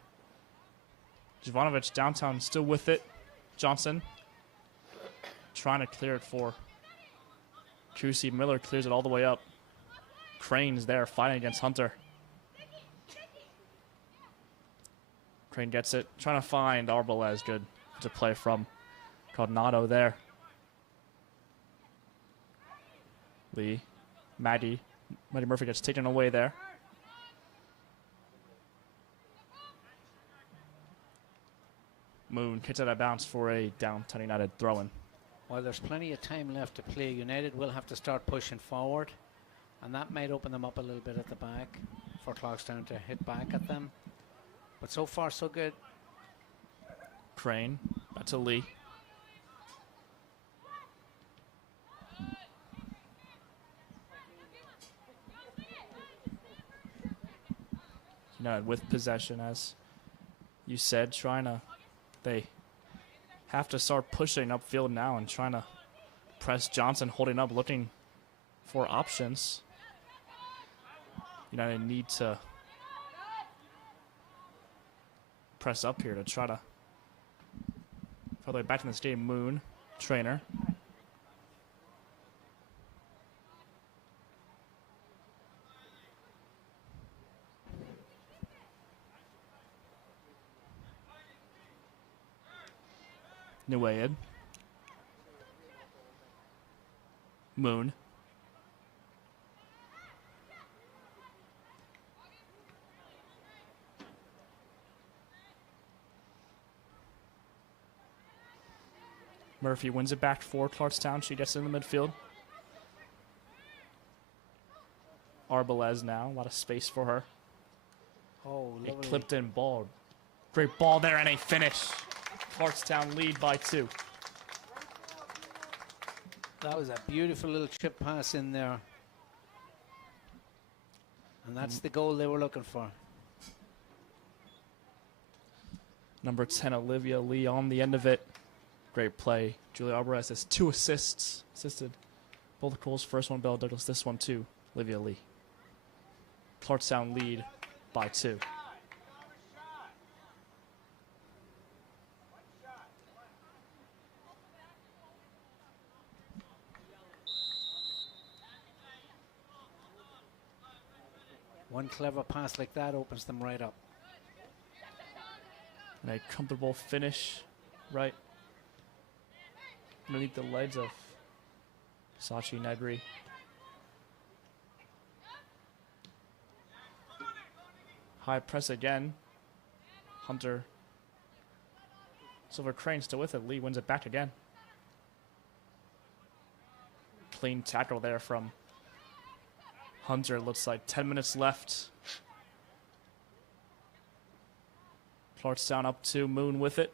Jovanovic downtown, still with it. Johnson trying to clear it for Kusi. Miller clears it all the way up. Crane's there fighting against Hunter. Crane gets it, trying to find Arbalez. Good to play from Coronado there. Lee, Maddie Murphy gets taken away there. Moon kicks out of bounds for a downtown United throw-in. While there's plenty of time left to play, United will have to start pushing forward, and that might open them up a little bit at the back for Clarkstown to hit back at them. But so far, so good. Crane, back to Lee. United with possession, as you said, trying to... They have to start pushing upfield now and trying to press Johnson, holding up, looking for options. United need to press up here to try to find their way back in this game. Moon, Trainer. Nuayed. Moon. Murphy wins it back for Clarkstown. She gets in the midfield. Arbalez now. A lot of space for her. Oh, A lovely. clipped in ball. Great ball there and a finish. Clarkstown lead by 2. That was a beautiful little chip pass in there. And that's the goal they were looking for. Number 10, Olivia Lee on the end of it. Great play. Julia Arbalez has 2 assists. Assisted both goals. First one, Bella Douglas. This one, too. Olivia Lee. Clarkstown lead by 2. One clever pass like that opens them right up. And a comfortable finish right underneath the legs of Sachi Negri. High press again. Hunter. Silver Crane still with it. Lee wins it back again. Clean tackle there from Hunter. Looks like 10 minutes left. Clarkstown up 2. Moon with it.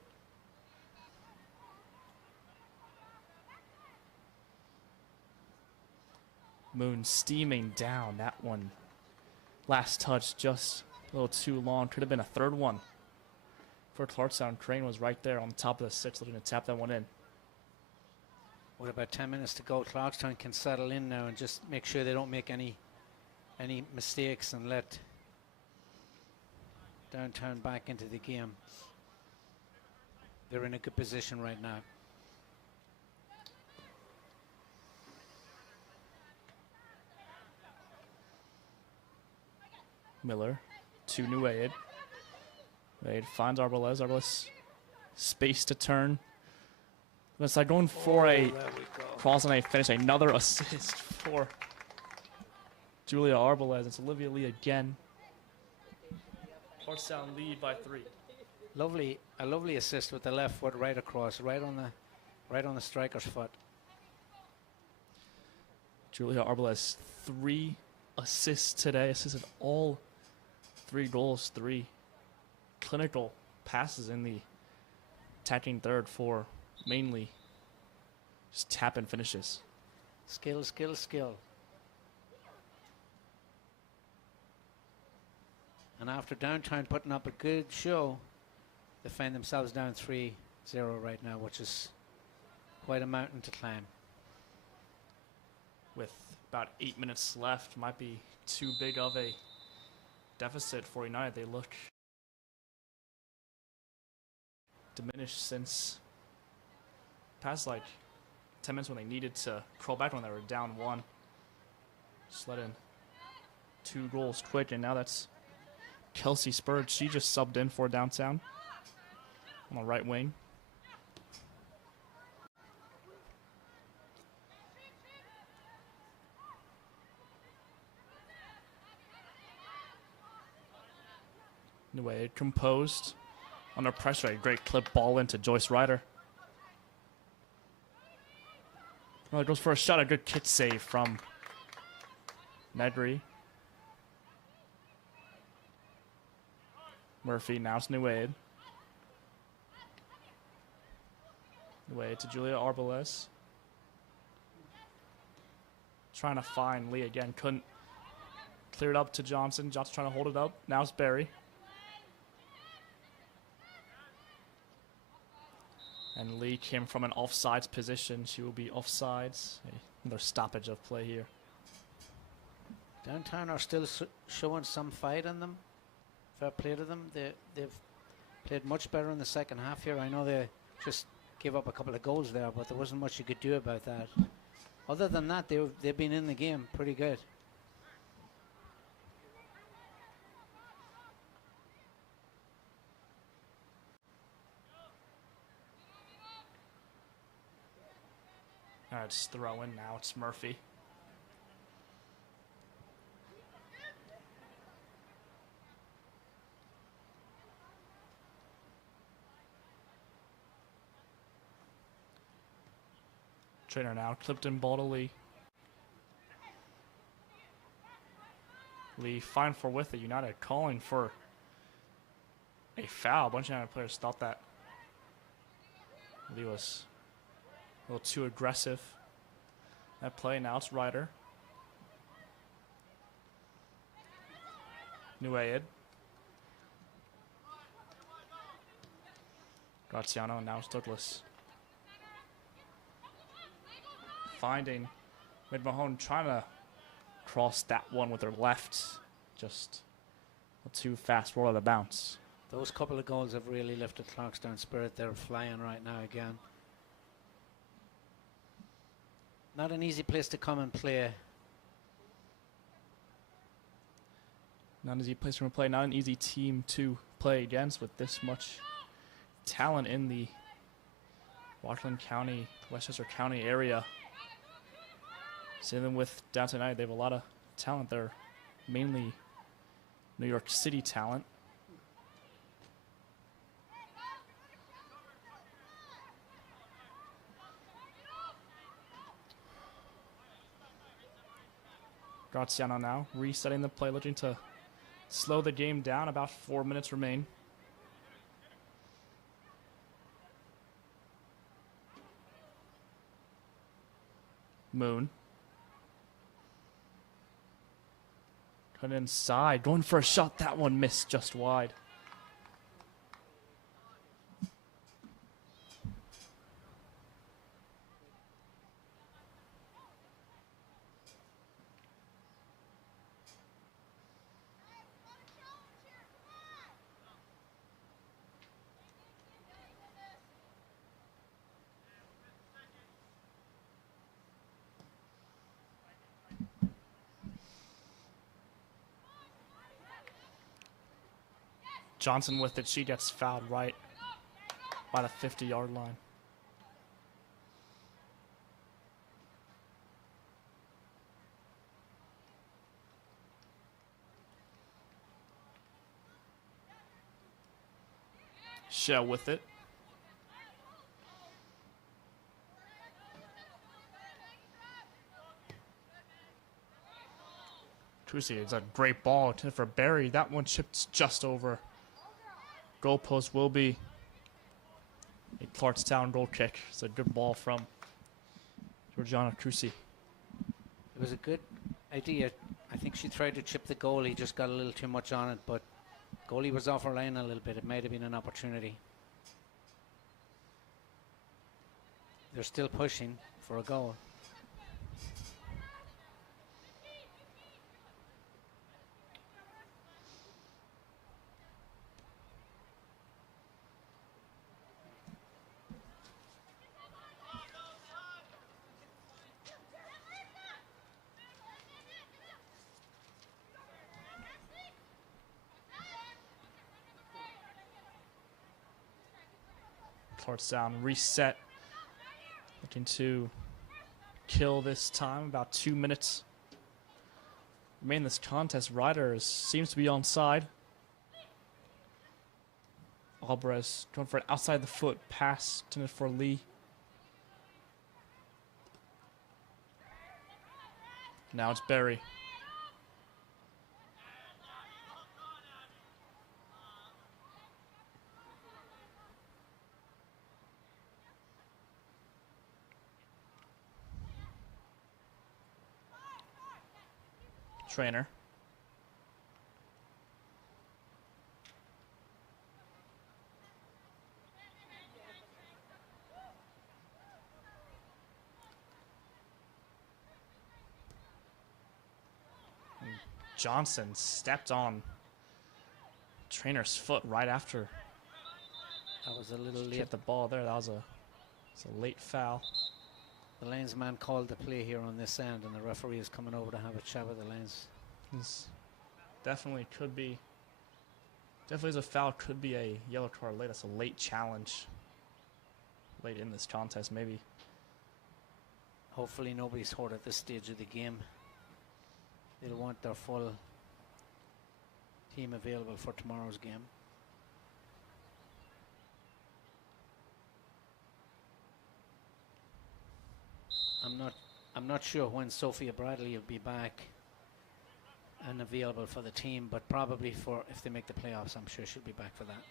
Moon steaming down that one. Last touch just a little too long. Could have been a third one for Clarkstown. Crane was right there on top of the 6 looking to tap that one in. With about 10 minutes to go, Clarkstown can settle in now and just make sure they don't make any mistakes and let Downtown back into the game. They're in a good position right now. Miller to New Aid. Aid finds Arbalez. Arbalez space to turn. It's like going for a cross and a finish. Another assist for Julia Arbalez. It's Olivia Lee again. Clarkstown lead by 3. A lovely assist with the left foot right across, right on the striker's foot. Julia Arbalez, 3 assists today. Assisted all 3 goals, 3 clinical passes in the attacking third for mainly just tap and finishes. Skill, skill, skill. And after Downtown putting up a good show, they find themselves down 3-0 right now, which is quite a mountain to climb. With about 8 minutes left, might be too big of a deficit for United. They look diminished since past like 10 minutes when they needed to crawl back when they were down 1. Just let in 2 goals quick, and now that's Kelsey Spurge. She just subbed in for Downtown on the right wing. Anyway, composed under pressure. A great clip ball into Joyce Ryder. Well, it goes for a shot. A good kit save from Negri. Murphy, now it's New Aid. New Aid to Julia Arbalez. Trying to find Lee again. Couldn't clear it up to Johnson. Johnson trying to hold it up. Now it's Barry. And Lee came from an offsides position. She will be offsides. Another stoppage of play here. Downtown are still showing some fight in them. Fair play to them. They've played much better in the second half here. I know they just gave up a couple of goals there, but there wasn't much you could do about that. Other than that, they've been in the game pretty good. All right, it's throw in now. It's Murphy. Trainer now, Clifton ball to Lee. Lee fine for with it. United calling for a foul. A bunch of United players thought that Lee was a little too aggressive. That play, now it's Ryder. Nuaid. Graziano, and now it's Douglas. Finding Mid-Mahone trying to cross that one with her left. Just a too fast roll of the bounce. Those couple of goals have really lifted Clarkstown spirit. They're flying right now again. Not an easy place to come and play. Not an easy place to play. Not an easy team to play against with this much talent in the Rockland County, Westchester County area. Same with Downtown United. They have a lot of talent. They're mainly New York City talent. Graziano now resetting the play, looking to slow the game down. About 4 minutes remain. Moon. Cut inside, going for a shot. That one missed just wide. Johnson with it. She gets fouled right by the 50-yard line. Shell with it. Trucy, it's a great ball for Barry. That one chipped just over. Goalpost will be a Clarkstown goal kick. It's a good ball from Georgiana Trucy. It was a good idea. I think she tried to chip the goalie, just got a little too much on it, but goalie was off her line a little bit. It might have been an opportunity. They're still pushing for a goal. Clarkstown reset. Looking to kill this time. About 2 minutes remain in this contest. Ryder seems to be onside. Alvarez going for an outside the foot pass intended for Lee. Now it's Barry. Trainer. And Johnson stepped on Trainer's foot right after. That was a little She late. hit the ball there. That was a late foul. The linesman called the play here on this end, and the referee is coming over to have a chat with the lines. This definitely could be. Definitely as a foul, could be a yellow card late. That's a late challenge. Late in this contest, maybe. Hopefully nobody's hurt at this stage of the game. They'll want their full team available for tomorrow's game. I'm not sure when Sophia Bradley will be back and available for the team, but probably for if they make the playoffs, I'm sure she'll be back for that.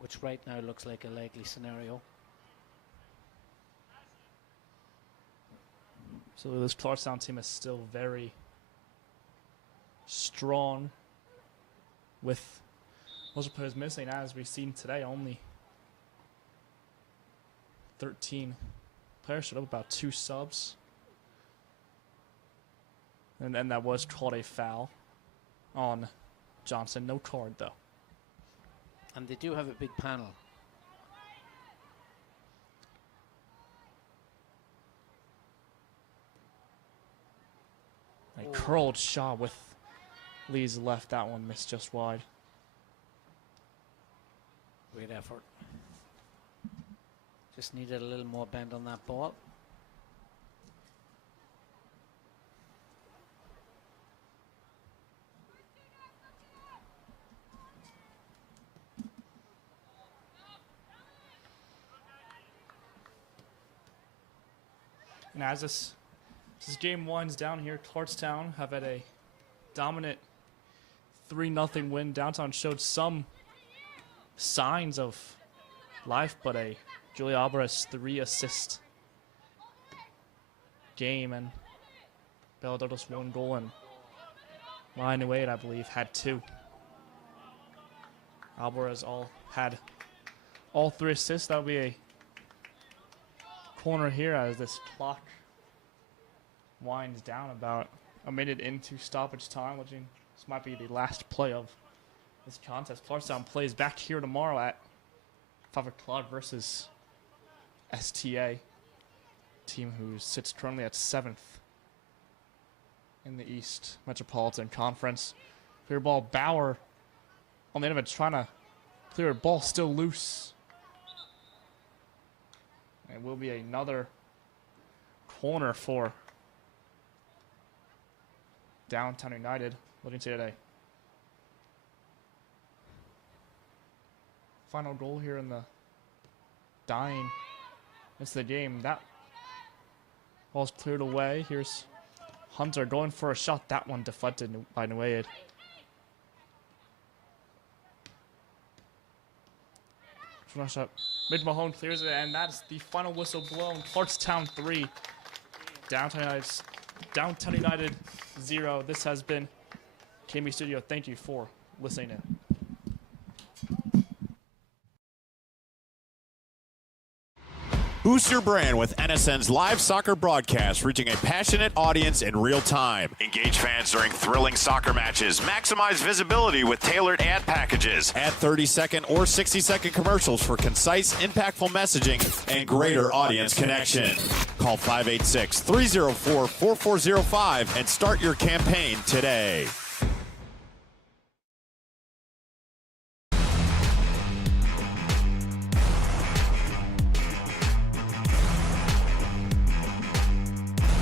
Which right now looks like a likely scenario. So this Clarkstown team is still very strong with most of the players missing, as we've seen today. Only 13 players showed up, about 2 subs. And then that was called a foul on Johnson. No card, though. And they do have a big panel. A curled shot with Lee's left. That one missed just wide. Great effort. Just needed a little more bend on that ball. And as this game winds down here, Clarkstown have had a dominant 3-0 win. Downtown showed some signs of life, but a Julia Alvarez 3-assist game, and Bella Douglas 1 goal, and Ryan Wade, I believe, had 2. Alvarez had all 3 assists. That would be a corner here as this clock winds down about a minute into stoppage time. This might be the last play of this contest. Clarkstown plays back here tomorrow at 5 o'clock versus STA, team who sits currently at 7th in the East Metropolitan Conference. Clear ball, Bauer on the end of it, trying to clear a ball, still loose. And it will be another corner for Downtown United. What do you say today? Final goal here in the dying minutes of the game. That ball's cleared away. Here's Hunter going for a shot. That one deflected by Nuaid. Shot. Mid Mahone clears it, and that's the final whistle blown. Clarkstown 3, Downtown United 0. This has been KMB Studio. Thank you for listening in. Boost your brand with NSN's live soccer broadcast, reaching a passionate audience in real time. Engage fans during thrilling soccer matches. Maximize visibility with tailored ad packages. Add 30-second or 60-second commercials for concise, impactful messaging and greater audience connection. Call 586-304-4405 and start your campaign today.